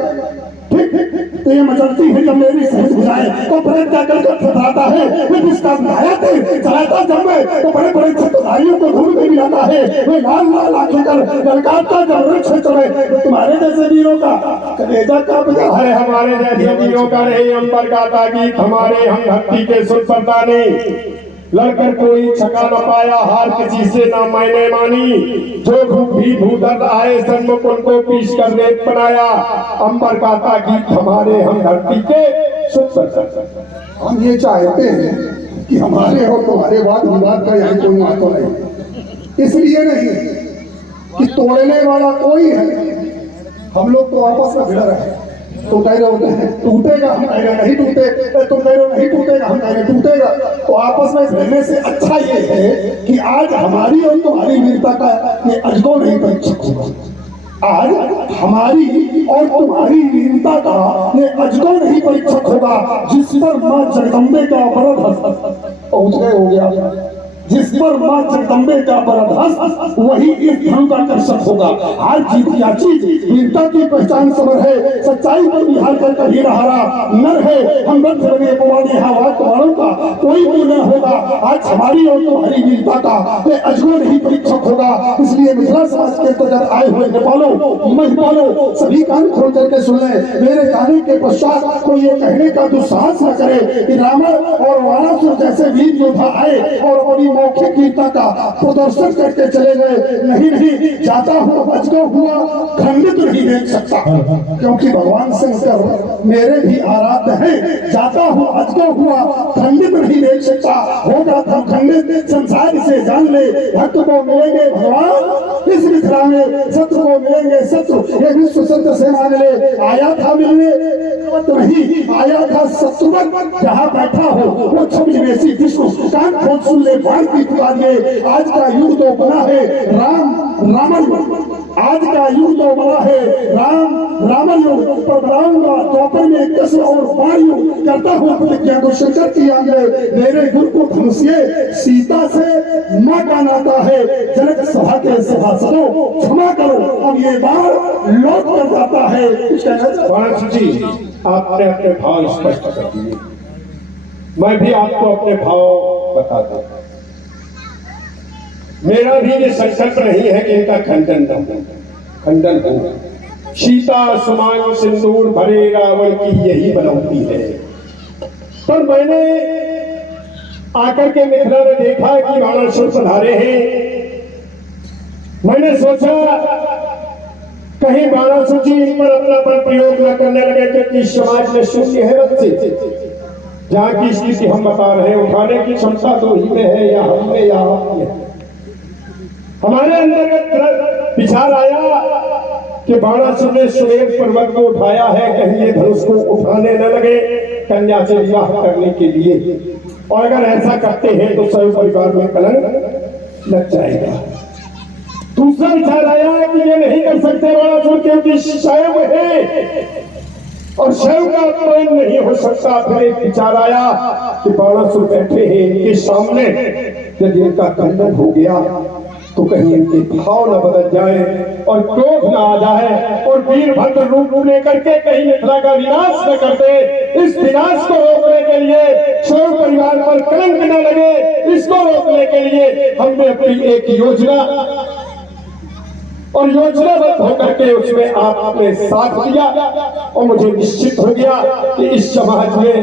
ठीक तो ये मचलती है जब मेरी सहज बुझाए तो प्रेम जाकर कर फटाता है वे जिसका बुझाया थे चलाता जब मैं तो बड़े बड़े छत्रधारियों को ढूंढ में मिलाता है वे लाल लाल आंखें कर ललकारता जब वृक्ष चले तो तुम्हारे जैसे वीरों का कलेजा का बजा है हमारे जैसे वीरों का नहीं अंबर गाता गीत हमारे हम धरती के सुर परदानी लड़कर कोई छका न पाया हार किसी से ना मैंने मानी जो भी भूदर्द आए सन्मुख उनको पीस कर रेत बनाया अंबर गाता गीत हमारे हम धरती के हम ये चाहते हैं कि हमारे और तुम्हारे वाद विवाद का यहाँ कोई महत्व नहीं इसलिए नहीं कि तोड़ने वाला कोई है हम लोग तो आपस में भिड़ रहे हैं तो कह रहे होते हैं टूटेगा हम कह रहे नहीं टूटे तुम कह रहे नहीं टूटेगा हम कह रहे टूटेगा तो आपस में भिड़ने से अच्छा ये है कि आज हमारी और तुम्हारी वीरता का ये अजगो नहीं परीक्षक होगा आज हमारी और तुम्हारी वीरता का ये अजगो नहीं परीक्षक होगा जिस पर मां जगदम्बे का वरद पहुंच गए हो गया जिस पर मां जगदम्बे का बरदहस्त वही इस धर्म का कर्षक होगा। हार जीत क्या चीज, वीरता की पहचान समर है, सच्चाई पर निहार कर कभी न हारा नर है। हम रथ लगे पुराने हवा तुम्हारों का कोई भी न होगा। आज हमारी और तुम्हारी वीरता का ये अजगर नहीं परीक्षक होगा। इसलिए मिथिला समाज के अंतर्गत आए हुए नेपालों महिपालों सभी कान खोल करके सुन ले। मेरे गाने के पश्चात कोई ये कहने का दुस्साहस न करे कि रावण और वारासुर जैसे वीर योद्धा आए और अपनी मौखिक वीरता का प्रदर्शन करके चले गए। नहीं नहीं, जाता हुआ अजगर हुआ खंडित नहीं देख सकता, क्योंकि भगवान शंकर मेरे भी आराध्य हैं। जाता हुआ अजगर हुआ खंडित नहीं देख सकता, होगा धम खंडित संसार से जान ले। भक्त को मिलेंगे भगवान इस मिथिला में, शत्रु को मिलेंगे शत्रु ये विश्व सत्य से मान ले। आया था मिलने नहीं, आया था शत्रुवत, जहाँ बैठा हो वो छवि वैसी विष्णु। कान खोल सुन ले बाण की पुकारिए। आज का युग तो बना है रावण युग, आज का युग तो बना है रावण युग। पर बनाऊंगा द्वापर में कृष्ण और बाण युग। करता हूँ प्रतिज्ञा को शंकर की आगे, मेरे गुरु को धनुष्य सीता से मां का नाता है। जनक सभा के सभासदों क्षमा करो, अब ये बार लौट कर जाता है। वाराणसी जी, आपने अपने भाव स्पष्ट कर दिए, मैं भी आपको अपने भाव बताता हूं। मेरा भी ये संकल्प नहीं है कि इनका खंडन हो। सीता समान सिंदूर भरे रावण की यही बनौती है। पर मैंने आकर के मिथिला में देखा कि वाराणसी पधारे हैं। मैंने सोचा कहीं वाराणसी जी इन पर अपना बल प्रयोग न करने लगे, क्योंकि समाज में शून्य है बच्चे। जहाँ की स्थिति हम बता रहे हैं, उठाने की क्षमता तो ही में है या हम में या आप में। हमारे अंतर्गत विचार आया कि वाराणसी ने सुमेर पर्वत को उठाया है, कहीं ये धनुष को उठाने न लगे कन्या से विवाह करने के लिए। और अगर ऐसा करते हैं तो सभी परिवार में कलंक लग जाएगा। दूसरा विचार आया कि ये नहीं कर सकते वाराणसी, क्योंकि शैव है और शैव का अपमान नहीं हो सकता। फिर एक विचार आया कि वाराणसी बैठे हैं, इनके सामने यदि इनका खंडन हो गया तो कहीं इनके भाव न बदल जाए और क्रोध न आ जाए और वीरभद्र रूप लेकर के कहीं मिथिला का विनाश न कर दे। इस विनाश को रोकने के लिए, शैव परिवार पर कलंक न लगे, इसको रोकने के लिए हमने अपनी एक योजना और योजनाबद्ध होकर के उसमें आपने साथ दिया। और मुझे निश्चित हो गया कि इस समाज में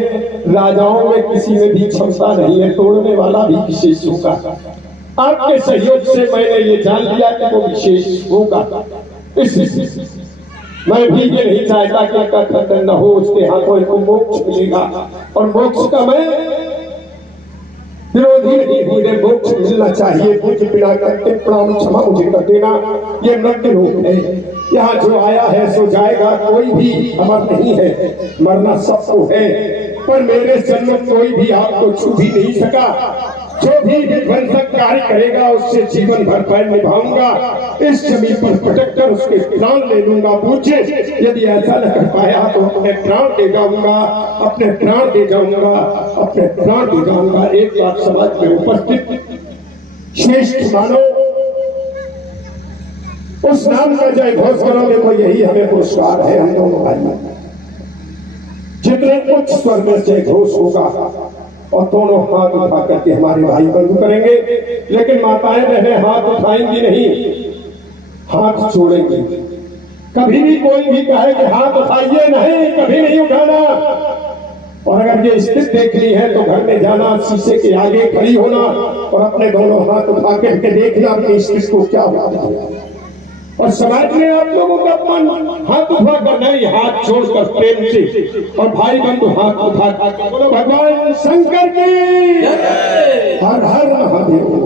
राजाओं में किसी में भी क्षमता नहीं है, तोड़ने वाला भी विशेष होगा। आपके सहयोग से मैंने ये जान लिया कि वो विशेष होगा। मैं भी ये नहीं चाहता कि उनका खंडन न हो, उसके हाथों को मोक्ष मिलेगा। और मोक्ष का मैं विरोधी नहीं, मुझे मोक्ष मिलना चाहिए। मुझे पीड़ा करके प्रणाम क्षमा मुझे कर देना, ये मृत्यु रूप है। यहाँ जो आया है सो जाएगा, कोई भी अमर नहीं है, मरना सबको है। पर मेरे जन्म कोई भी आपको छू भी नहीं सका। जो भी विध्वंसक कार्य करेगा उससे जीवन भर पैर निभाऊंगा। इस जमीन पर पटक कर उसके प्राण ले लूंगा। पूछे यदि ऐसा न कर पाया तो अपने प्राण दे जाऊंगा, अपने प्राण दे जाऊंगा, अपने प्राण दे जाऊंगा। एक बात समाज में उपस्थित श्रेष्ठ मानो, उस नाम का जय घोष करोगे तो यही हमें पुरस्कार है। हम दोनों भाई जितने उच्च स्वर में जय घोष होगा और दोनों हाथ उठा करके हमारे भाई बंधु करेंगे। लेकिन माताएं बहनें हाथ उठाएंगी नहीं, हाथ छोड़ेंगी। कभी भी कोई भी कहे कि हाथ उठाइए, नहीं, कभी नहीं उठाना। और अगर ये स्थिति देखनी है तो घर में जाना, शीशे के आगे खड़ी होना और अपने दोनों हाथ उठा करके देखना अपनी स्थिति को क्या होता है। और समाज में आप लोगों का अपमान हाथ उठा कर नहीं, हाथ छोड़कर प्रेम से और भाई बंधु हाथ उठा कर बोलो भगवान शंकर की हर हर महादेव।